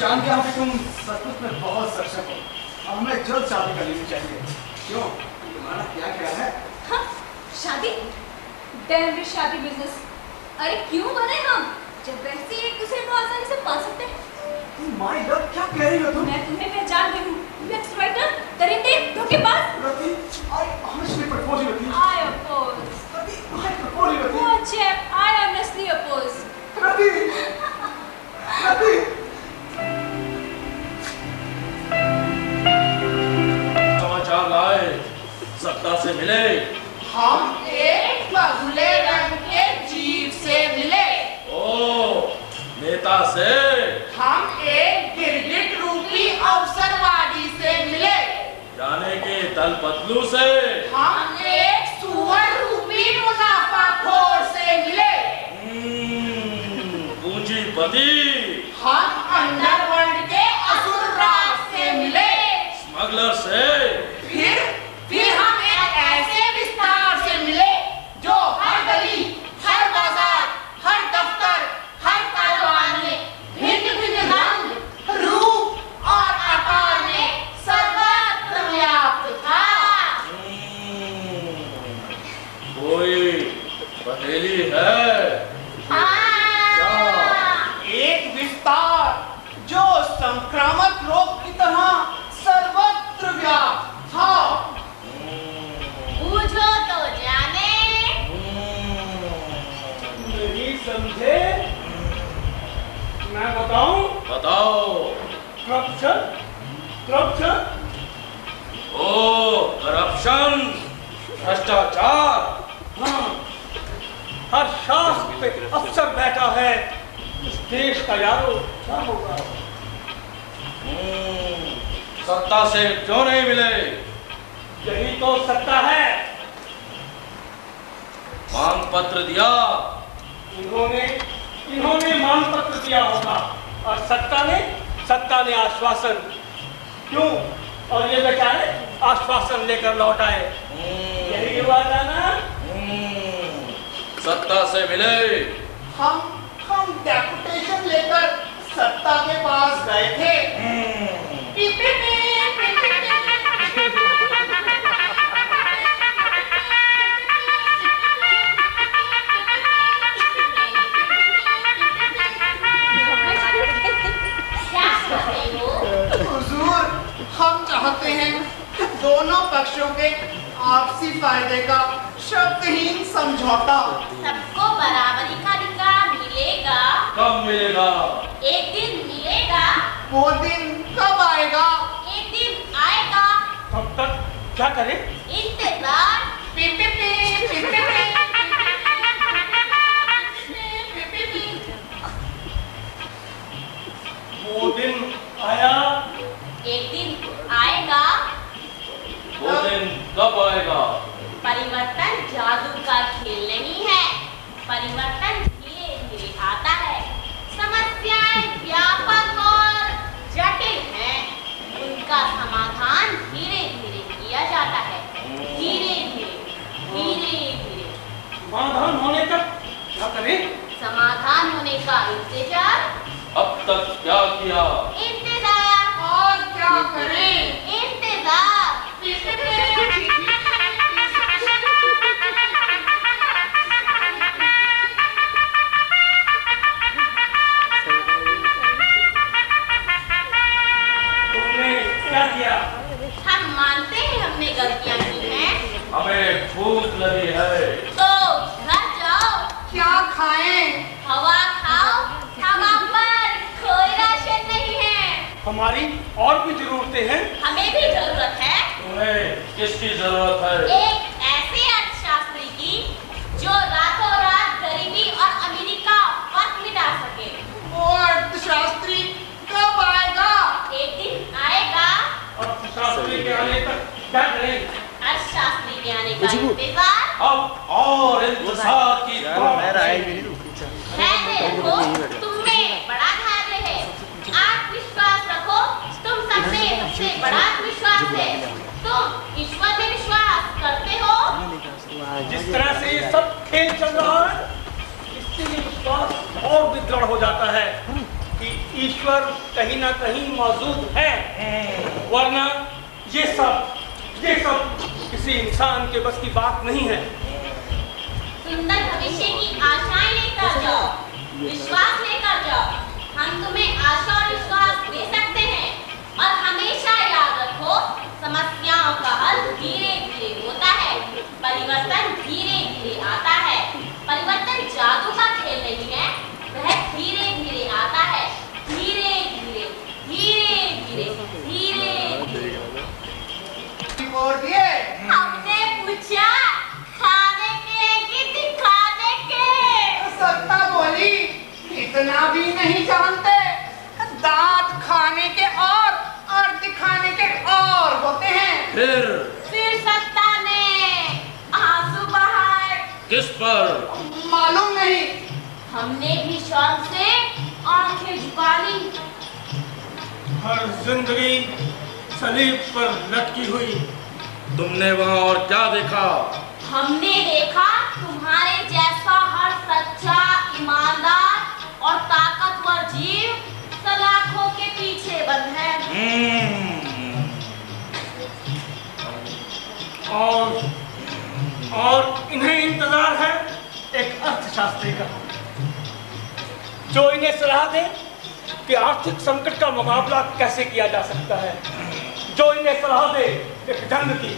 जान गया हूँ कि तुम सचमुच में बहुत सक्षम हो। अब हमें जल्द शादी कर लेनी चाहिए। क्यों? तुम्हारा क्या ख्याल है? हाँ, शादी? डैम विद शादी बिजनेस। अरे क्यों बने हम, जब वैसे एक दूसरे को आसानी से पा सकते हैं। माय गॉड, क्या कह रही हो तुम? मैं तुम्हें पहचान रही हूँ। एक्सप्लॉइटर, दरिंदे, धोखेबाज। रति, I honestly propose you, Rati. I oppose. Rati, I propose you, Rati. Oh, chap, I honestly oppose. रति, रति। समाचार लाए, सत्ता से मिले। हम एक बगुले रंग के जीव से मिले। ओ, नेता से। हम एक गिरगिट रूपी अवसरवादी से मिले। जाने के दल बदलू से। हम एक सुअर रूपी मुनाफाखोर से मिले। पूंजीपति। हम अंडरवर्ल्ड के असुर राज से मिले। स्मगलर से। फिर हम एक ऐसे विस्तार से मिले जो हर गली, हर बाजार, हर दफ्तर, हर कारखाने में भिन्न-भिन्न रंग, रूप और आकार में सर्वत्र व्याप्त था। कोई पहेली है? एक विस्तार जो संक्रामक रोग की तरह सर्वत्र व्याप्त था। पूछो तो जाने। नहीं समझे? मैं बताऊं? बताओ। Corruption, corruption. ओ, करप्शन, भ्रष्टाचार। हाँ, हर शास्त्र पे अफसर बैठा है। इस देश का यारो क्या होगा? सत्ता से क्यों नहीं मिले? यही तो सत्ता है। मांग पत्र दिया। इन्होंने मांग पत्र दिया होगा और सत्ता ने आश्वासन। क्यों? और ये बेचारे आश्वासन लेकर लौट आए। यही हुआ था ना? सत्ता से मिले। हम डेपुटेशन लेकर सत्ता के पास गए थे। हुजूर, हम चाहते हैं दोनों पक्षों के आपसी फायदे का शब्दहीन समझौता। सबको बराबरी का अधिकार मिलेगा। कब मिलेगा? एक दिन मिलेगा। वो दिन कब आएगा? एक दिन आएगा। तब तक क्या करें? इंतजार। वो दिन आया। एक दिन आएगा। वो दिन कब आएगा? परिवर्तन जादू का खेल नहीं है। परिवर्तन धीरे धीरे आता है। समस्याएं व्यापक और जटिल हैं। उनका समाधान धीरे धीरे किया जाता है। धीरे धीरे समाधान होने तक क्या करें? समाधान होने का इंतजार। अब तक क्या किया? इंतजार। और क्या करें? इंतजार। तुमने क्या किया? हम मानते हैं हमने गलतियां की हैं। हमें भूख लगी है। तो घर जाओ। क्या खाएं? हवा खाओ। हवा पर कोई राशन नहीं है। हमारी और भी जरूरतें हैं। हमें भी जरूरत है। तुम्हें किसकी जरूरत है? एक ऐसे अर्थशास्त्री की जो रातों रात गरीबी और अमीरी का फर्क मिटा सके। वो अर्थशास्त्री कब आएगा? एक दिन आएगा। अर्थशास्त्री के आने तक क्या करें? अर्थशास्त्री के आने का इंतजार। अब और इंतजार की रखो, तुम में बड़ा धैर्य है। आत्मविश्वास रखो, तुम सबसे सबसे बड़ा आत्मविश्वास है। तुम ईश्वर में विश्वास करते हो। जिस तरह से ये सब खेल चल रहा है, इससे ये विश्वास और भी दृढ़ हो जाता है कि ईश्वर कहीं ना कहीं मौजूद है, वरना ये सब किसी इंसान के बस की बात नहीं है। सुंदर भविष्य की आशाएं लेकर जाओ, विश्वास लेकर जाओ। हम तुम्हें आशा और विश्वास दे सकते हैं। और हमेशा याद रखो, समस्याओं का हल धीरे धीरे होता है, परिवर्तन धीरे धीरे आता है। परिवर्तन जादू का खेल नहीं है, वह धीरे धीरे आता है, धीरे धीरे धीरे धीरे धीरे धीरे। हमने पूछा खाने के कि दिखाने के? सत्ता बोली, इतना भी नहीं जानते। दांत खाने के और दिखाने के और होते हैं। फिर सत्ता ने आंसू बहाए। किस पर? मालूम नहीं। हमने भी शौक से आंखें झुका ली। हर जिंदगी सलीब पर लटकी हुई। तुमने वहाँ और क्या देखा? हमने देखा तुम्हारे जैसा हर सच्चा, ईमानदार और ताकतवर जीव सलाखों के पीछे बंद है। और इन्हें इंतजार है एक अर्थशास्त्री का, जो इन्हें सलाह दे कि आर्थिक संकट का मुकाबला कैसे किया जा सकता है, जो इन्हें सलाह दे एक जंग की,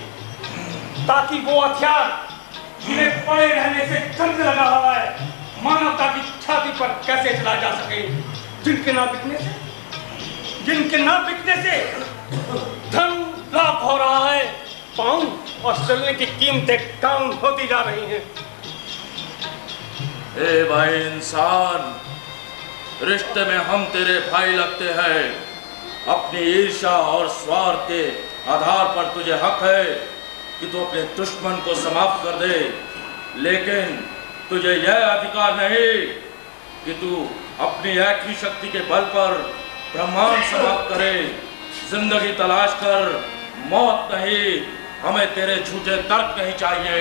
ताकि वो हथियार जिन्हें पड़े रहने से जंग लगा हुआ है मानवता की छाती पर कैसे चला जा सके, जिनके ना बिकने से धन लाभ हो रहा है, पाउंड और स्टर्लिंग की कीमतें डाउन होती जा रही हैं। ए भाई इंसान, रिश्ते में हम तेरे भाई लगते हैं। अपनी ईर्ष्या और स्वार्थ के आधार पर तुझे हक है कि तू अपने दुश्मन को समाप्त कर दे, लेकिन तुझे यह अधिकार नहीं कि तू अपनी एक ही शक्ति के बल पर ब्रह्मांड समाप्त करे। जिंदगी तलाश कर, मौत नहीं। हमें तेरे झूठे तर्क नहीं चाहिए।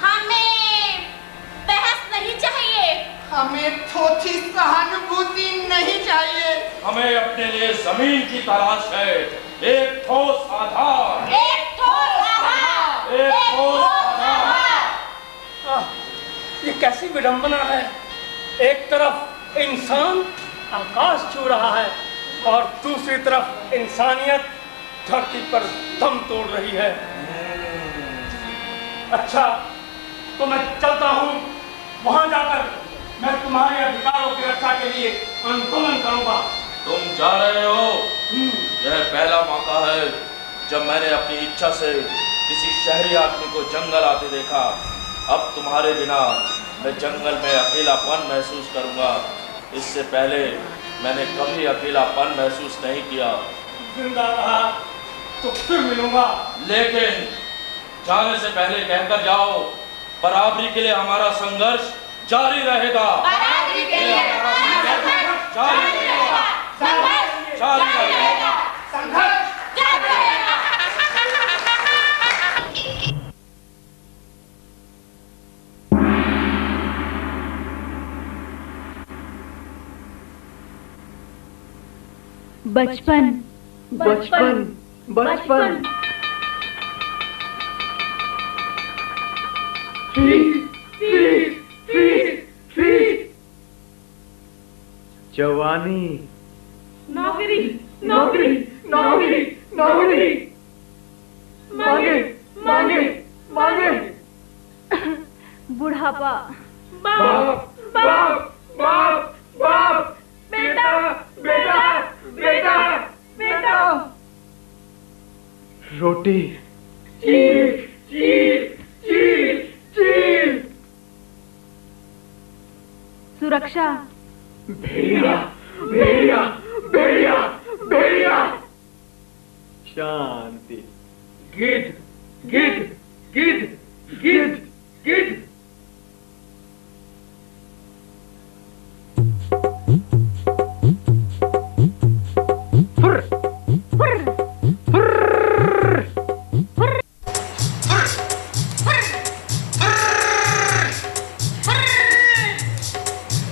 हमें बहस नहीं चाहिए। हमें थोथी सहानुभूति नहीं चाहिए। हमें अपने लिए जमीन की तलाश है, एक ठोस आधार। एक ठोस आधार। एक ठोस आधार। ये कैसी विडंबना है। एक तरफ इंसान आकाश छू रहा है और दूसरी तरफ इंसानियत धरती पर दम तोड़ रही है। अच्छा, तो मैं चलता हूँ। वहां जाकर मैं तुम्हारे अधिकारों की रक्षा के लिए आंदोलन करूंगा। तुम जा रहे हो? यह पहला मौका है जब मैंने अपनी इच्छा से किसी शहरी आदमी को जंगल आते देखा। अब तुम्हारे बिना मैं जंगल में अकेलापन महसूस करूंगा। इससे पहले मैंने कभी अकेलापन महसूस नहीं किया। जिंदा रहा तो फिर मिलूंगा। लेकिन जाने से पहले कहकर जाओ, बराबरी के लिए हमारा संघर्ष जारी रहेगा। बराबरी के लिए हमारा संघर्ष जारी रहेगा। संघर्ष जारी रहेगा। संघर्ष जारी रहेगा। बचपन बचपन बचपन जवानी नौकरी नौकरी नौकरी नौकरी मांगे मांगे मांगे बुढ़ापा बाप बाप बाप बाप बेटा बेटा बेटा बेटा रोटी चीर चीर चीर चीर सुरक्षा भेड़िया भेड़िया भेड़िया भेड़िया शांति गिद्ध गिद्ध गिद्ध गिद्ध गिद्ध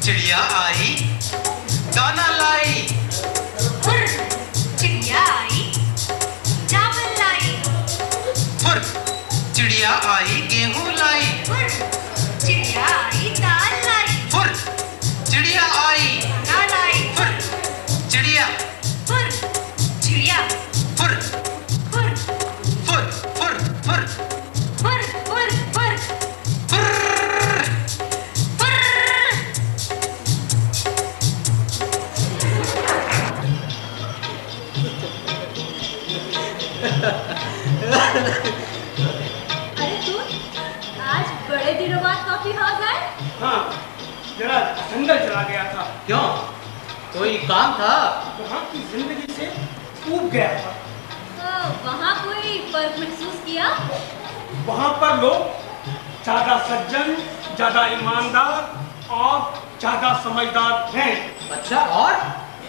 चिड़िया आई दाना लाई अरे तू आज बड़े दिनों बाद कॉफी हाउस आए? हाँ, जरा जंगल चला गया था। क्यों? कोई काम था? वहाँ की जिंदगी से ऊब गया था। तो वहाँ कोई फर्क महसूस किया? वहाँ पर लोग ज्यादा सज्जन, ज्यादा ईमानदार और ज्यादा समझदार हैं। अच्छा,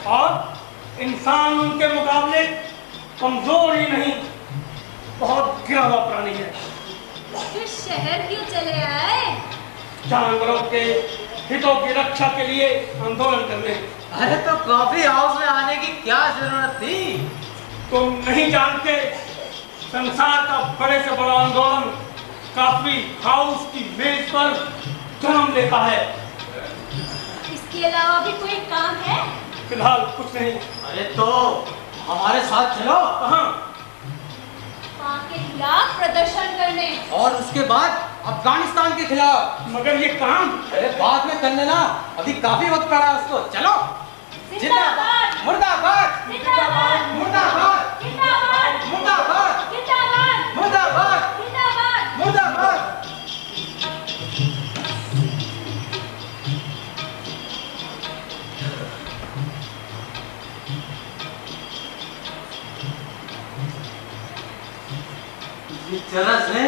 और इंसान उनके मुकाबले कमजोर ही नहीं, बहुत गिरा हुआ प्राणी है। फिर शहर क्यों चले आए? जानवरों के हितों की रक्षा के लिए आंदोलन करने। अरे तो कॉफी हाउस में आने की क्या जरूरत थी? तुम नहीं जानते, संसार का बड़े से बड़ा आंदोलन कॉफी हाउस की मेज पर जन्म लेता है। इसके अलावा भी कोई काम है? फिलहाल कुछ नहीं। अरे तो हमारे साथ चलो। कहाँ? पाक के खिलाफ प्रदर्शन करने। और उसके बाद अफगानिस्तान के खिलाफ। मगर ये काम अरे बाद में कर लेना, अभी काफी वक्त पड़ा है उसको। चलो। जिंदाबाद! मुर्दाबाद! जिंदाबाद! मुर्दाबाद! जिंदाबाद! मुर्दाबाद! जिंदाबाद! मुर्दाबाद! जिंदाबाद! मुर्दाबाद! ये चरस है,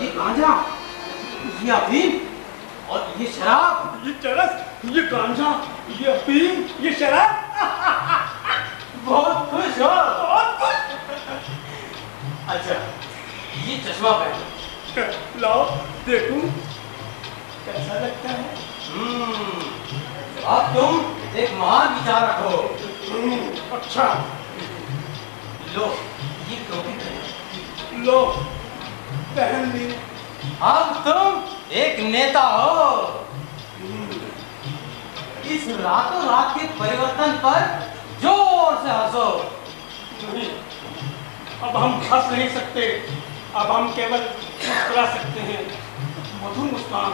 ये गांजा, ये अफीम और ये शराब। ये चरस, ये गांजा, ये अफीम, ये शराब। बहुत खुश हो? बहुत कुछ। अच्छा, ये चश्मा पहनो। लाओ देखूं कैसा लगता है। अब तुम एक महान विचार रखो। अच्छा, लो ये टोपी पहनो। लो पहन ली। अब तुम एक नेता हो। इस रातों रात के परिवर्तन पर जोर से हंसो। नहीं, अब हम हंस नहीं सकते, अब हम केवल मुस्कुरा सकते हैं। मधुर मुस्कान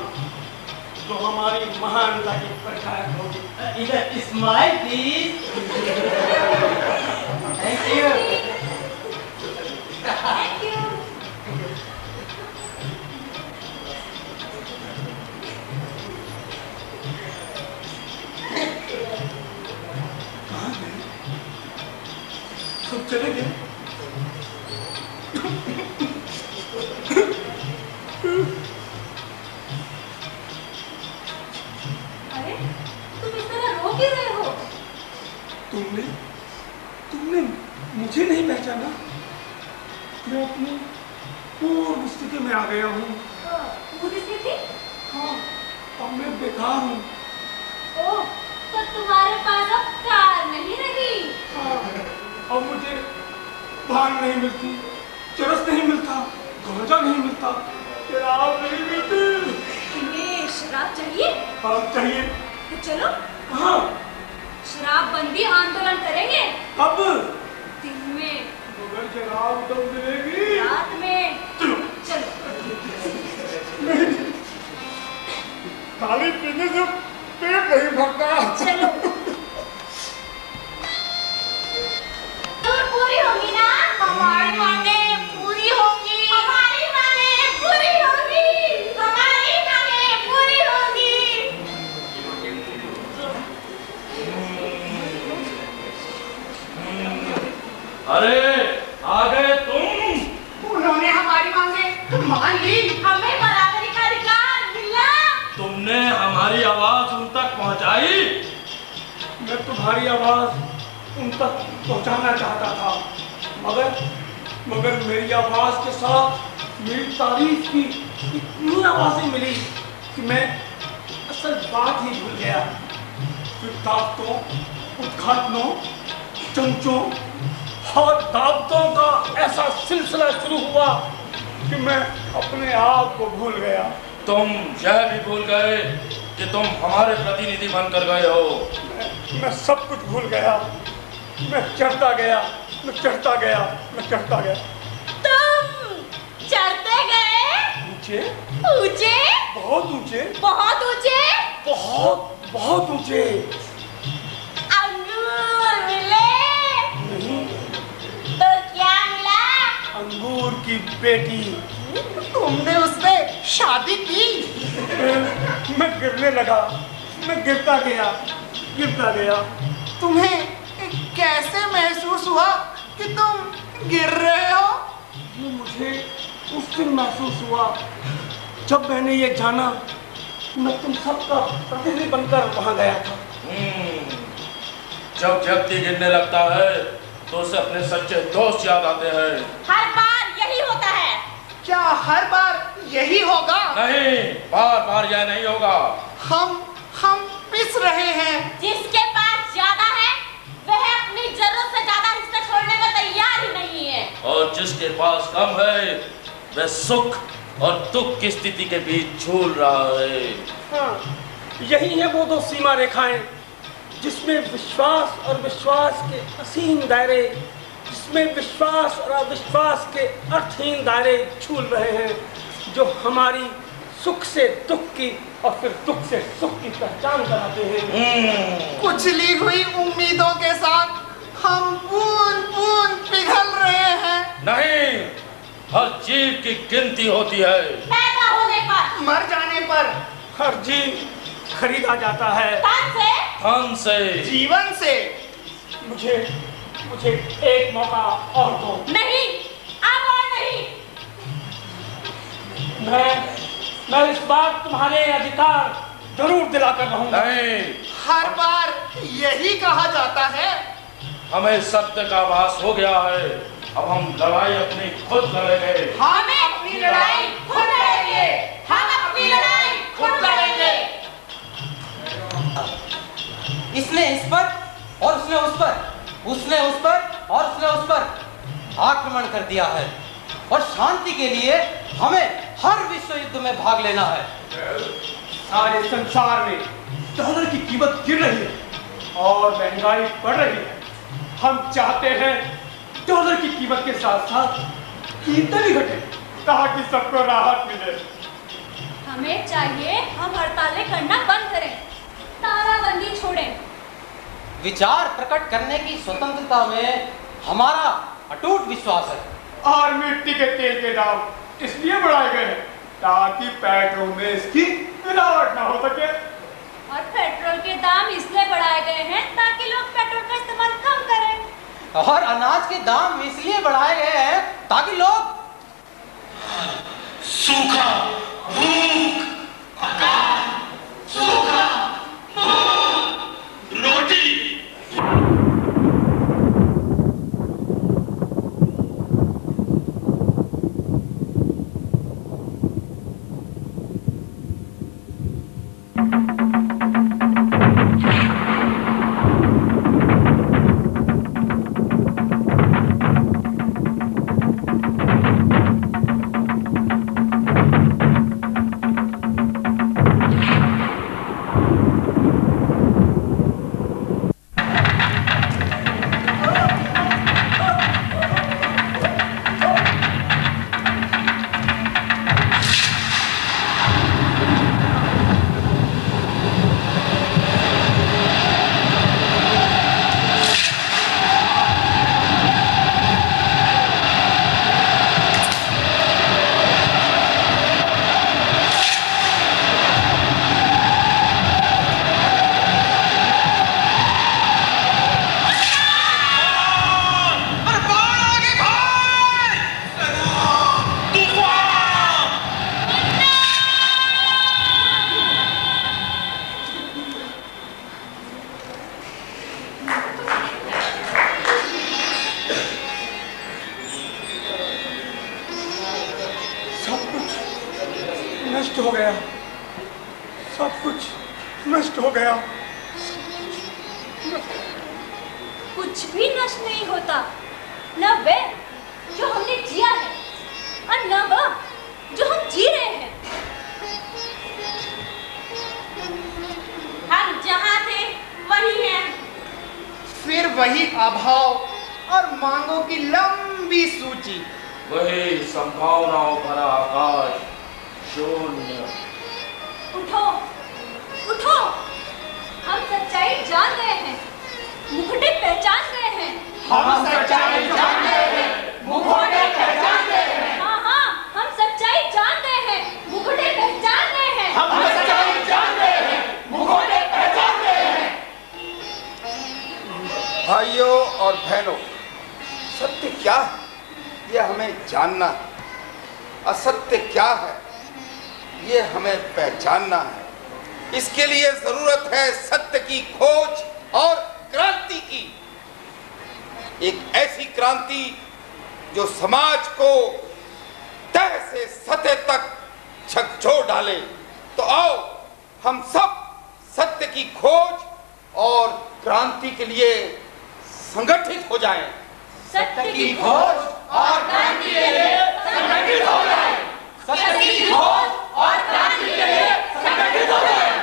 जो हमारी महानता की परिचायक होगी। इधर smile please. Thank you. Thank you. सब चले गए। अरे तुम इस तरह रो क्यों रहे हो? तुमने मुझे नहीं पहचाना? मैं अपनी पूर्व स्थिति में आ गया हूँ। पूरी स्थिति? हाँ, अब मैं बेकार हूँ। ओह, तो तुम्हारे पास अब कार नहीं रही। हाँ, अब मुझे भान नहीं मिलती, चरस नहीं मिलता, गांजा नहीं मिलता, शराब नहीं मिलती। तुम्हें शराब चाहिए? हाँ चाहिए। तो चलो। हाँ। शराबबंदी आंदोलन करेंगे। कब? दिन में। मगर शराब कब मिलेगी? रात में। चलो। चलो। खाली पीने से पेट नहीं भरता। चलो। दूर पूरी होगी ना? हमारी मांगे पूरी होगी। हमारी मांगे पूरी होगी। हमारी मांगे पूरी होगी। अरे आ गए तुम। उन्होंने हमारी मांगे मान ली। हमें बराबरी का अधिकार मिला। तुमने हमारी आवाज उन तक पहुंचाई। मैं तुम्हारी आवाज उन तक पहुंचाना चाहता था, मगर मेरी आवाज के साथ मेरी तारीफ की इतनी आवाजें मिली कि मैं असल बात ही भूल गया। फिर दावतों, उद्घाटनों, चमचों और दावतों का ऐसा सिलसिला शुरू हुआ कि मैं अपने आप को भूल गया। तुम यह भी भूल गए कि तुम हमारे प्रतिनिधि बनकर गए हो। मैं सब कुछ भूल गया। मैं चढ़ता गया, मैं चढ़ता गया, मैं चढ़ता गया। तुम चढ़ते गए। ऊंचे, ऊंचे, बहुत ऊंचे, बहुत ऊंचे, बहुत बहुत ऊंचे। अंगूर मिले नहीं, तो क्या मिला? बेटी। तुमने उससे शादी की? मैं गिरने लगा, मैं गिरता गया। तुम्हें कैसे महसूस हुआ कि तुम गिर रहे हो? मुझे उस दिन महसूस हुआ जब मैंने ये जाना मैं तुम सबका प्रतिनिधि बनकर वहां गया था। जब व्यक्ति गिरने लगता है तो उसे अपने सच्चे दोस्त याद आते हैं। हर बार यही होता है। क्या हर बार यही होगा? नहीं, बार बार यह नहीं होगा। हम पिस रहे हैं। जिसके पास ज्यादा है वह अपनी जरूरत से ज्यादा हिस्सा छोड़ने को तैयार ही नहीं है। और जिसके पास कम है वह सुख और दुख की स्थिति के बीच झूल रहा है। हाँ, यही है वो दो सीमा रेखाएं जिसमें विश्वास और विश्वास के असीम दायरे, जिसमें विश्वास और अविश्वास के अर्थहीन दायरे झूल रहे हैं, जो हमारी सुख से दुख की और फिर दुख से सुख की पहचान कराते हैं। कुचली हुई उम्मीदों के साथ हम बूंद बूंद पिघल रहे हैं। नहीं, हर जीव की गिनती होती है। पैदा होने पर, मर जाने पर हर जीव खरीदा जाता है। धन से, जीवन से। मुझे एक मौका और दो। नहीं, अब और नहीं। मैं इस बार तुम्हारे अधिकार जरूर दिलाकर रहूंगा। नहीं, हर बार यही कहा जाता है। हमें सत्य का आभास हो गया है। अब हम लड़ाई अपनी खुद लड़ेंगे। हमें अपनी लड़ाई खुद लड़ेंगे। हम अपनी लड़ाई खुद लड़ेंगे। इसने इस पर और उसने उस पर, उसने उस पर और उसने उस पर आक्रमण कर दिया है और शांति के लिए हमें हर विश्व युद्ध में भाग लेना है। सारे संसार में डॉलर की कीमत गिर रही है और महंगाई बढ़ रही है। हम चाहते हैं डॉलर की कीमत के साथ साथ कीमतें भी घटे ताकि सबको राहत मिले। हमें चाहिए हम हड़तालें करना बंद करें, तालाबंदी छोड़ें। विचार प्रकट करने की स्वतंत्रता में हमारा अटूट विश्वास है। और मिट्टी के तेल के दाम इसलिए बढ़ाए गए हैं ताकि पेट्रोल में इसकी मिलावट ना हो सके। और पेट्रोल के दाम इसलिए बढ़ाए गए हैं ताकि लोग पेट्रोल का इस्तेमाल कम करें। और अनाज के दाम इसलिए बढ़ाए गए हैं ताकि लोग सूखा, भूख, अकाल, सूखा, भूख, रोटी। नष्ट हो गया, सब कुछ नष्ट हो गया। कुछ भी नष्ट नहीं होता, न वह जो हमने जिया है और न वह जो हम जी रहे हैं। हम जहाँ थे वही हैं। फिर वही अभाव और मांगों की लंबी सूची, वही संभावनाओं भरा आकाश, शून्य। उठो, उठो, हम सच्चाई जान गए हैं, मुखड़े पहचान गए हैं। हम सच्चाई जान गए हैं, मुखौटे पहचान गए हैं। हाँ हाँ, भाइयों और बहनों, सत्य क्या है ये हमें जानना है, असत्य क्या है ये हमें पहचानना है। इसके लिए जरूरत है सत्य की खोज और क्रांति की, एक ऐसी क्रांति जो समाज को तह से सतह तक झकझोर डाले। तो आओ हम सब सत्य की खोज और क्रांति के लिए संगठित हो जाएं। सत्य की खोज और क्रांति के लिए संगठित हो जाएं। सत्य की खोज और क्रांति के लिए संगठित हो जाएं।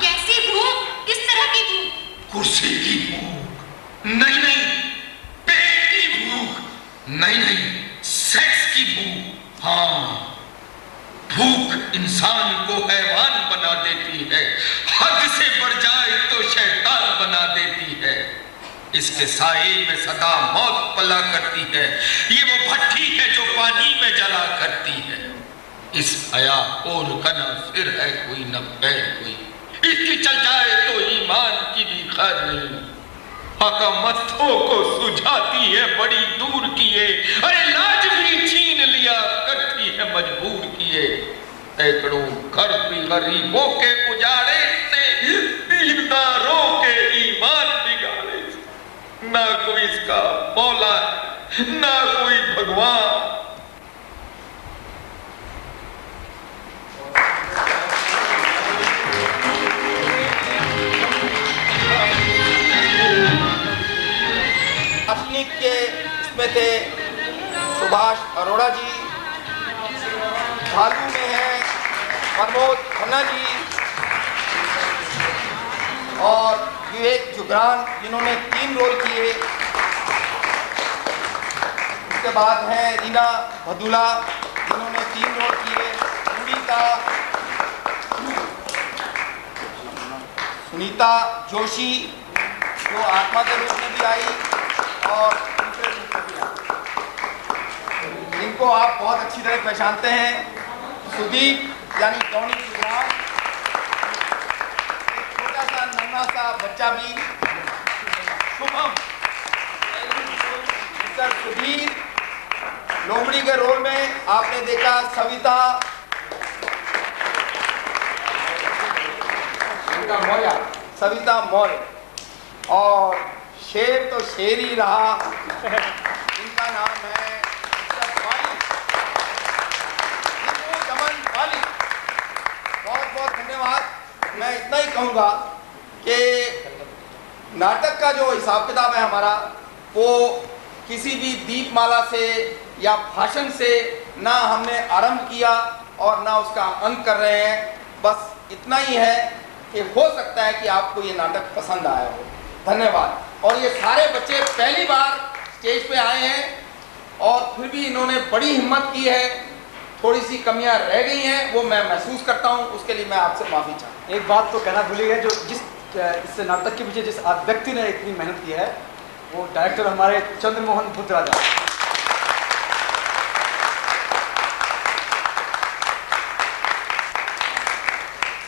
कैसी भूख? किस तरह की भूख? कुर्सी की भूख नहीं, नहीं पेट की भूख नहीं, नहीं सेक्स की भूख। हाँ, भूख इंसान को हैवान बना देती है, हद से बढ़ जाए तो शैतान बना देती है। इसके साए में सदा मौत पला करती है, ये वो भट्टी है जो पानी में जला करती है। इस हया और का न सिर है कोई न पैर कोई, इसकी चल जाए तो ईमान की भी खैर नहीं। हकामतों को सुझाती है बड़ी दूर किए, अरे लाज भी छीन लिया करती है मजबूर किए। सैकड़ों घर भी गरीबों के उजाड़े से, दीनदारों के ईमान बिगाड़े से। ना कोई इसका मौला है, ना कोई भगवान। अपनी के इसमें थे सुभाष अरोड़ा जी, भालू में है प्रमोद खन्ना जी और विवेक जुगरान जिन्होंने 3 रोल किए। उसके बाद हैं रीना भदुला जिन्होंने 3 रोल किए, सुनीता जोशी जो आत्मा के रूप में भी आई और दूसरे रूप में भी आई। इनको आप बहुत अच्छी तरह पहचानते हैं। सुदीप यानी टॉनी जुगरान, एक छोटा सा नन्हा सा बच्चा भी शुभम, सर सुधीर। लोमड़ी के रोल में आपने देखा सविता मौर्य और शेर तो शेर ही रहा, इनका नाम है चमन वाली। बहुत बहुत धन्यवाद। मैं इतना ही कहूँगा कि नाटक का जो हिसाब किताब है हमारा, वो किसी भी दीपमाला से या भाषण से ना हमने आरंभ किया और ना उसका अंत कर रहे हैं। बस इतना ही है कि हो सकता है कि आपको ये नाटक पसंद आया हो। धन्यवाद। और ये सारे बच्चे पहली बार स्टेज पे आए हैं और फिर भी इन्होंने बड़ी हिम्मत की है। थोड़ी सी कमियां रह गई हैं, वो मैं महसूस करता हूँ, उसके लिए मैं आपसे माफ़ी चाहता हूँ। एक बात तो कहना भूल गए, जो इस नाटक के पीछे जिस व्यक्ति ने इतनी मेहनत की है वो डायरेक्टर हमारे चंद्रमोहन बुद्धराजा।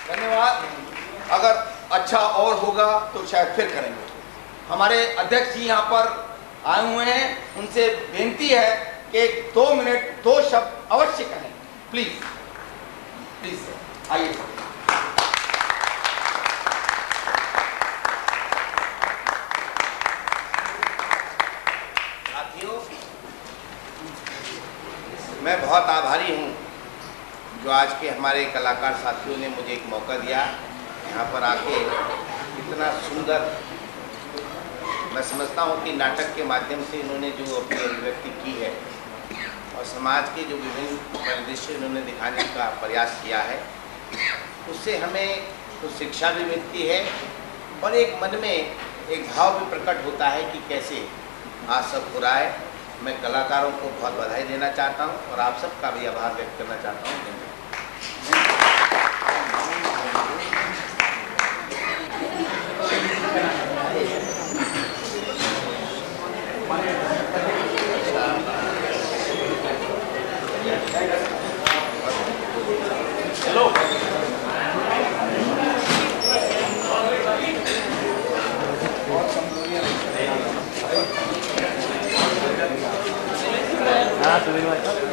धन्यवाद। अगर अच्छा और होगा तो शायद फिर करेंगे। हमारे अध्यक्ष जी यहाँ पर आए हुए हैं, उनसे बेनती है कि 2 मिनट 2 शब्द अवश्य कहें। प्लीज प्लीज सर आइए। साथियों, मैं बहुत आभारी हूँ जो आज के हमारे कलाकार साथियों ने मुझे एक मौका दिया यहाँ पर आके। इतना सुंदर, मैं समझता हूँ कि नाटक के माध्यम से इन्होंने जो अपनी अभिव्यक्ति की है और समाज के जो विभिन्न परिदृश्य इन्होंने दिखाने का प्रयास किया है, उससे हमें कुछ शिक्षा भी मिलती है और एक मन में एक भाव भी प्रकट होता है कि कैसे आज सब हो रहा है। मैं कलाकारों को बहुत बधाई देना चाहता हूँ और आप सबका भी आभार व्यक्त करना चाहता हूँ। कहाँ से हुई माता?